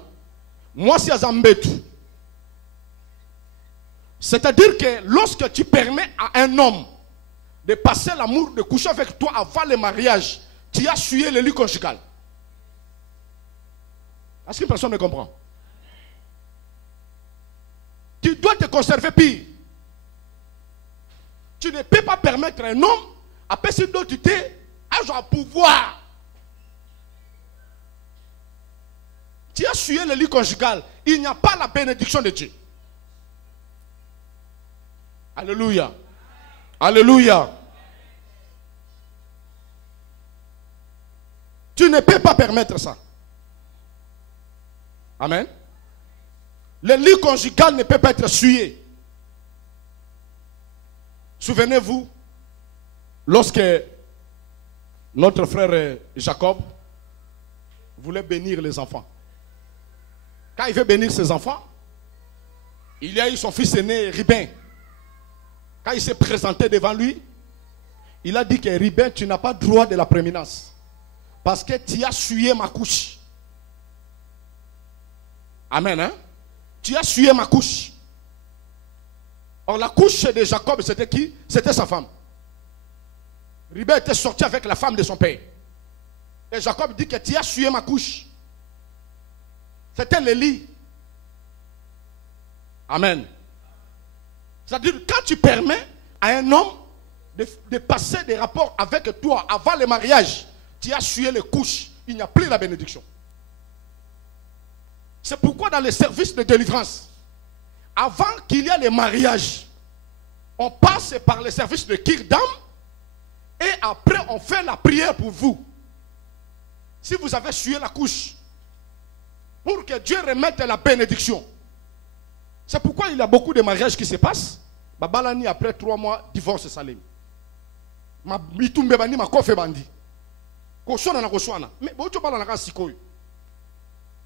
Moi si ça m'embête. C'est-à-dire que lorsque tu permets à un homme de passer l'amour, de coucher avec toi avant le mariage, tu as souillé le lit conjugal. Est-ce que personne ne comprend? Tu dois te conserver pire. Tu ne peux pas permettre à un homme à passer d'autorité à pouvoir. Tu as souillé le lit conjugal. Il n'y a pas la bénédiction de Dieu. Alléluia. Alléluia. Tu ne peux pas permettre ça. Amen. Le lit conjugal ne peut pas être souillé. Souvenez-vous, lorsque notre frère Jacob voulait bénir les enfants. Quand il veut bénir ses enfants, il y a eu son fils aîné, Ribin. Quand il s'est présenté devant lui, il a dit que Ribin, tu n'as pas droit de la prééminence. Parce que tu as souillé ma couche. Amen. Hein? Tu as souillé ma couche. Or, la couche de Jacob, c'était qui? C'était sa femme. Ribin était sorti avec la femme de son père. Et Jacob dit que tu as souillé ma couche. C'était le lit. Amen. C'est-à-dire, quand tu permets à un homme de passer des rapports avec toi avant le mariage, tu as sué les couches, il n'y a plus la bénédiction. C'est pourquoi dans les services de délivrance, avant qu'il y ait le mariage, on passe par les services de Kirdam et après on fait la prière pour vous. Si vous avez sué la couche, pour que Dieu remette la bénédiction. C'est pourquoi il y a beaucoup de mariages qui se passent. Babalani après 3 mois, divorce Salim. Ma bitumbe bandi ma kofe bandi. Koshona na koshona. Mais bocho bala na ka sikoyo.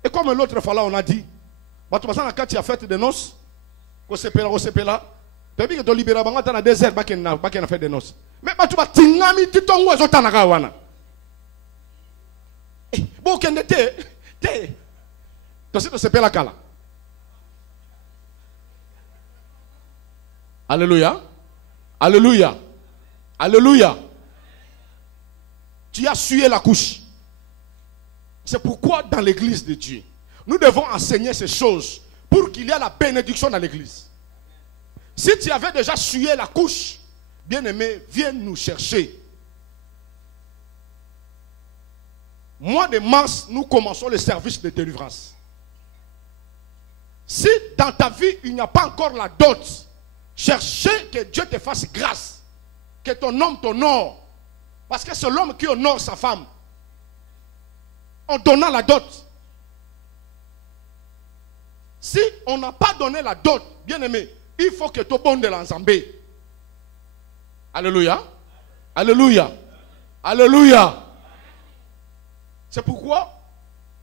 Et comme l'autre fois là on a dit, bato basana kati ya fête de noces, ko sepela. Pebi que to libéra banga na désert bakena fête de noces. Mais bato ba tingami titongo ezotana ka wana. Bo kende te. To sepela kala. Alléluia. Alléluia. Alléluia. Tu as sué la couche. C'est pourquoi dans l'église de Dieu, nous devons enseigner ces choses pour qu'il y ait la bénédiction dans l'église. Si tu avais déjà sué la couche, bien-aimé, viens nous chercher. Mois de mars, nous commençons le service de délivrance. Si dans ta vie, il n'y a pas encore la dot, cherchez que Dieu te fasse grâce. Que ton homme t'honore. Parce que c'est l'homme qui honore sa femme. En donnant la dot. Si on n'a pas donné la dot, bien aimé, il faut que tu bonnes de l'ensemble. Alléluia. Alléluia. Alléluia. C'est pourquoi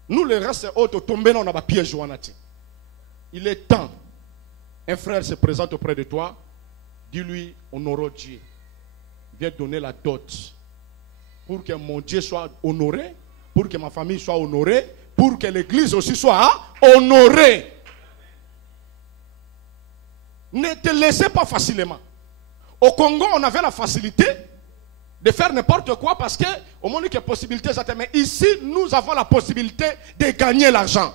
nous les restes autres tombés dans la piège. Il est temps. Un frère se présente auprès de toi. Dis-lui, honore Dieu. Viens donner la dot. Pour que mon Dieu soit honoré. Pour que ma famille soit honorée. Pour que l'église aussi soit honorée. Ne te laissez pas facilement. Au Congo, on avait la facilité de faire n'importe quoi parce que au moins il y a possibilité. Mais ici, nous avons la possibilité de gagner l'argent.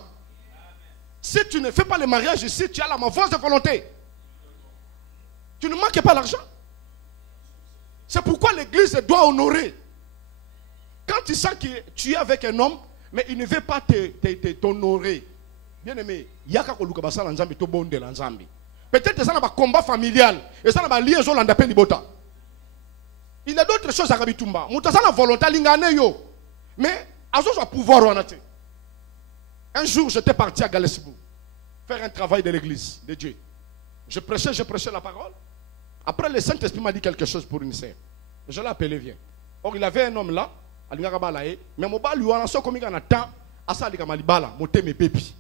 Si tu ne fais pas le mariage ici, tu as la mauvaise volonté. Tu ne manques pas l'argent. C'est pourquoi l'église doit honorer. Quand tu sens que tu es avec un homme, mais il ne veut pas t'honorer. Bien aimé, il y a qu'à peut-être que ça n'a pas combat familial. Et ça n'a pas liaison l'andapé libota. Il y a d'autres choses à Rabitumba. Moutassa la volonté lingane yo. Mais à ce pouvoir on a. Un jour, j'étais parti à Galesbou faire un travail de l'église de Dieu. Je prêchais la parole. Après, le Saint-Esprit m'a dit quelque chose pour une sœur. Je l'ai appelé, viens. Or, il avait un homme là, mais mon bal lui a lancé comme il a temps à ça, il a dit, monter mes bébés.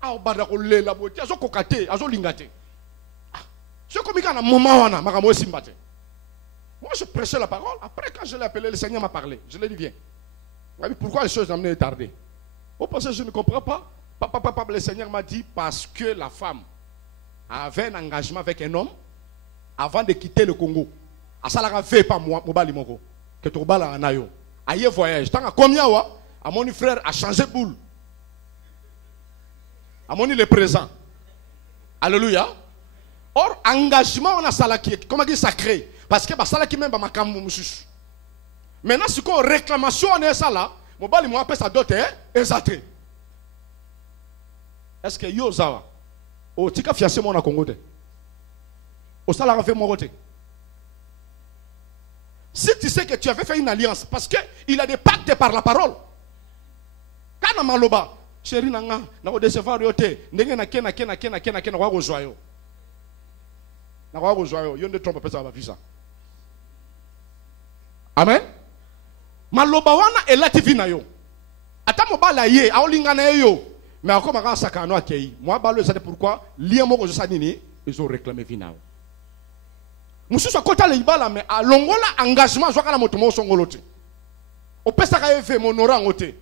Ah, au bas de la la beauté, à ce cocaté, à ce lingate. C'est comme il a un moment, moi, je prêchais la parole. Après, quand je l'ai appelé, le Seigneur m'a parlé. Je lui ai dit, viens. Il m'a dit, pourquoi les choses ont amené tardé? Oh, parce que je ne comprends pas. Papa, le Seigneur m'a dit, parce que la femme avait un engagement avec un homme avant de quitter le Congo. À ça, la fait pas moi, que tu vas là en ayo. Aïe voyage. Tant à combien à mon frère a changé boule. À mon le présent. Alléluia. Or, engagement, on a ça là qui est, comment dire, sacré. Parce que ça là qui même ma camme. Maintenant, si qu'on réclamation, on est ça là. Mon bali moi appelle ça d'autres exacté. Est-ce que yo zawa o tika fiancé mon na Congo te au salaire fait mon côté. Si tu sais que tu avais fait une alliance parce que il a des pactes par la parole. Kana maloba chéri nanga na ko décevoir yo te ndenge na kena wa rejoindre yo. Na wa rejoindre yo ne trompe pas ça va visa. Amen. Maloba wana elati na yo. Ata mobala ye aolingana yo. Mais encore ma sakano akei. Moi balo ça pourquoi lien moko je sanini ils ont réclamé vinao. Musu so kota le ibala mais a longola engagement zo kana moto mo songolote. O pesa ka efe monora ngote.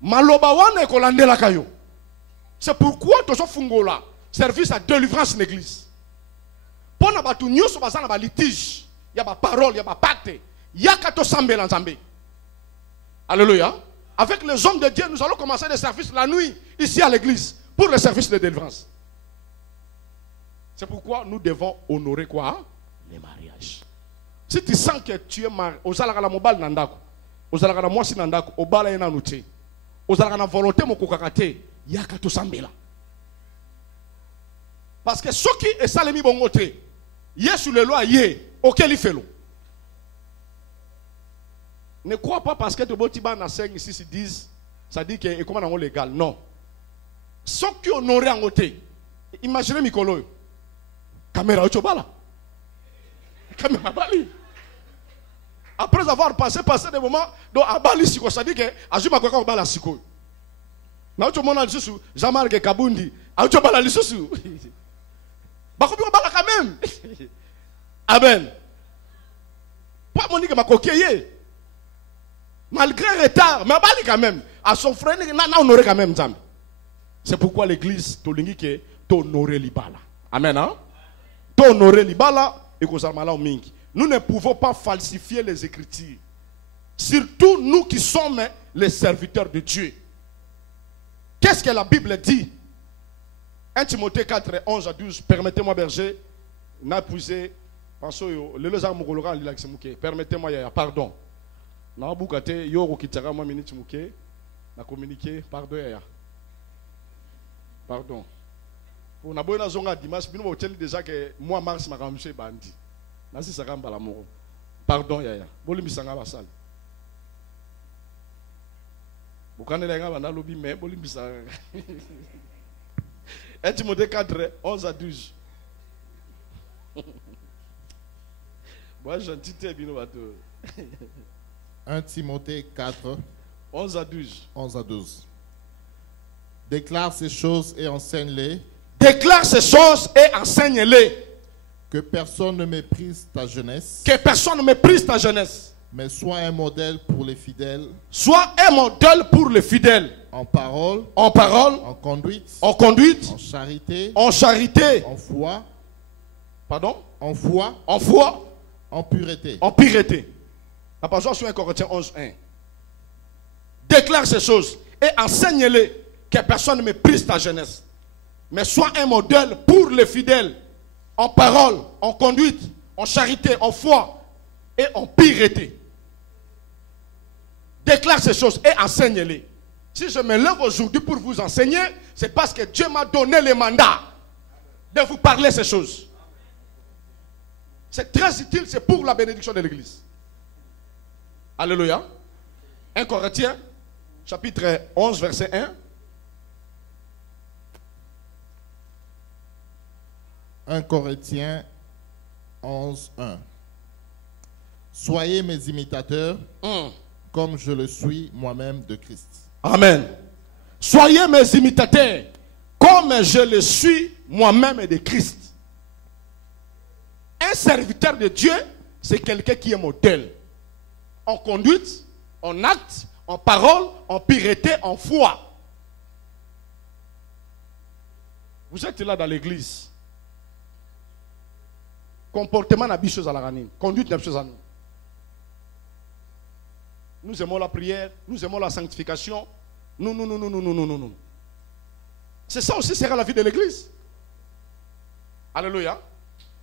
Maloba wana ekolandela kayo. C'est pourquoi to so fungola service à délivrance l'église. Pona batu nyoso bazana ba litige, ya ba parole, ya ba pacte. Ya kato sambela nzambe. Alléluia. Avec les hommes de Dieu, nous allons commencer des services la nuit, ici à l'église, pour le service de délivrance. C'est pourquoi nous devons honorer quoi? les mariages. Si tu sens que tu es marié, aux alaka la mobile nandako, aux alaka la moisi nandako, au bala ena nouté, aux alaka la volonté mon kokakate, yaka to sambela. Parce que ceux qui est salemi bongote, yé sur le loi yé, auquel il fait l'eau. Ne crois pas parce que tu botiba na 5 ici 10, ça dit que et comment on légal. Non. Ceux qui honorent en côté, imaginez Mikolo, caméra au chobala. Caméra bali. Après avoir passé des moments, donc à Bali, ça dit que Azuma Kwaka Bala Siko. Na tu mona lisusu, Jamal ke Kabundi, a tu bala lisusu. Bakobi bala quand même. Amen. Pas Monique Makokieye. Malgré retard, mais bali quand même. À son frère, n'a honoré quand même. C'est pourquoi l'église tolingi ke t'honorer libala. Amen hein? T'honorer libala et kozamala mingi. Nous ne pouvons pas falsifier les Écritures. Surtout nous qui sommes les serviteurs de Dieu. Qu'est-ce que la Bible dit? 1 Timothée 4, 11 à 12. Permettez-moi, berger, permettez-moi, pardon. Pardon. Pour na boina zonga dimanche, bino mo teli déjà que moi mars makamche bandi. Nasi sakamba la moko. Pardon yaya. Boli misanga basali. Bukane nga bana lobi mais boli misanga. 1 Timothée 4, 11 à 12. Moi j'entité bino bato. 1 Timothée 4, 11 à 12. 11 à 12. Déclare ces choses et enseigne-les. Déclare ces choses et enseigne-les. Que personne ne méprise ta jeunesse. Que personne ne méprise ta jeunesse. Mais sois un modèle pour les fidèles. Sois un modèle pour les fidèles. En parole. En parole. En conduite. En conduite. En charité. En charité. En foi. Pardon? En foi. En foi. En pureté. En pureté. La parole sur 1 Corinthiens 11, 1. Déclare ces choses et enseigne-les. Que personne ne méprise ta jeunesse. Mais sois un modèle pour les fidèles. En parole, en conduite, en charité, en foi et en pureté. Déclare ces choses et enseigne-les. Si je me lève aujourd'hui pour vous enseigner, c'est parce que Dieu m'a donné le mandat de vous parler ces choses. C'est très utile, c'est pour la bénédiction de l'Église. Alléluia. 1 Corinthiens, chapitre 11, verset 1. 1 Corinthiens 11, 1. Soyez mes imitateurs, comme je le suis moi-même de Christ. Amen. Soyez mes imitateurs, comme je le suis moi-même de Christ. Un serviteur de Dieu, c'est quelqu'un qui est modèle. En conduite, en acte, en parole, en pureté, en foi. Vous êtes là dans l'église. Comportement n'a pas chose à la ranine. Conduite n'a pas chose à nous. Nous aimons la prière, nous aimons la sanctification. Non. C'est ça aussi sera la vie de l'église. Alléluia.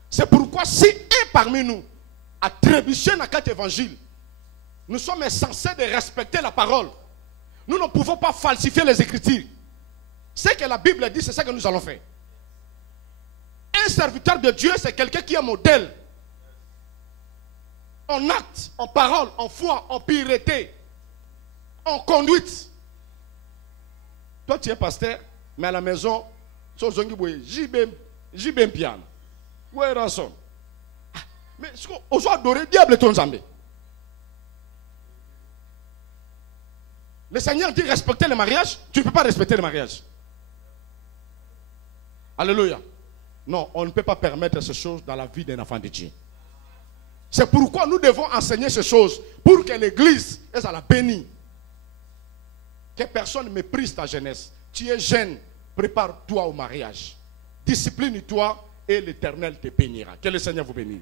C'est pourquoi si un parmi nous a trébuché dans 4 évangiles, nous sommes censés de respecter la parole. Nous ne pouvons pas falsifier les Écritures. Ce que la Bible dit, c'est ça que nous allons faire. Un serviteur de Dieu, c'est quelqu'un qui est modèle. En acte, en parole, en foi, en pureté, en conduite. Toi, tu es pasteur, mais à la maison, tu es bien piano. Où est rançon? Mais on doit adorer diable ton zambé. Le Seigneur dit respecter le mariage, tu ne peux pas respecter le mariage. Alléluia. Non, on ne peut pas permettre ces choses dans la vie d'un enfant de Dieu. C'est pourquoi nous devons enseigner ces choses pour que l'église est à la bénie. Que personne ne méprise ta jeunesse. Tu es jeune, prépare-toi au mariage. Discipline-toi et l'Éternel te bénira. Que le Seigneur vous bénisse.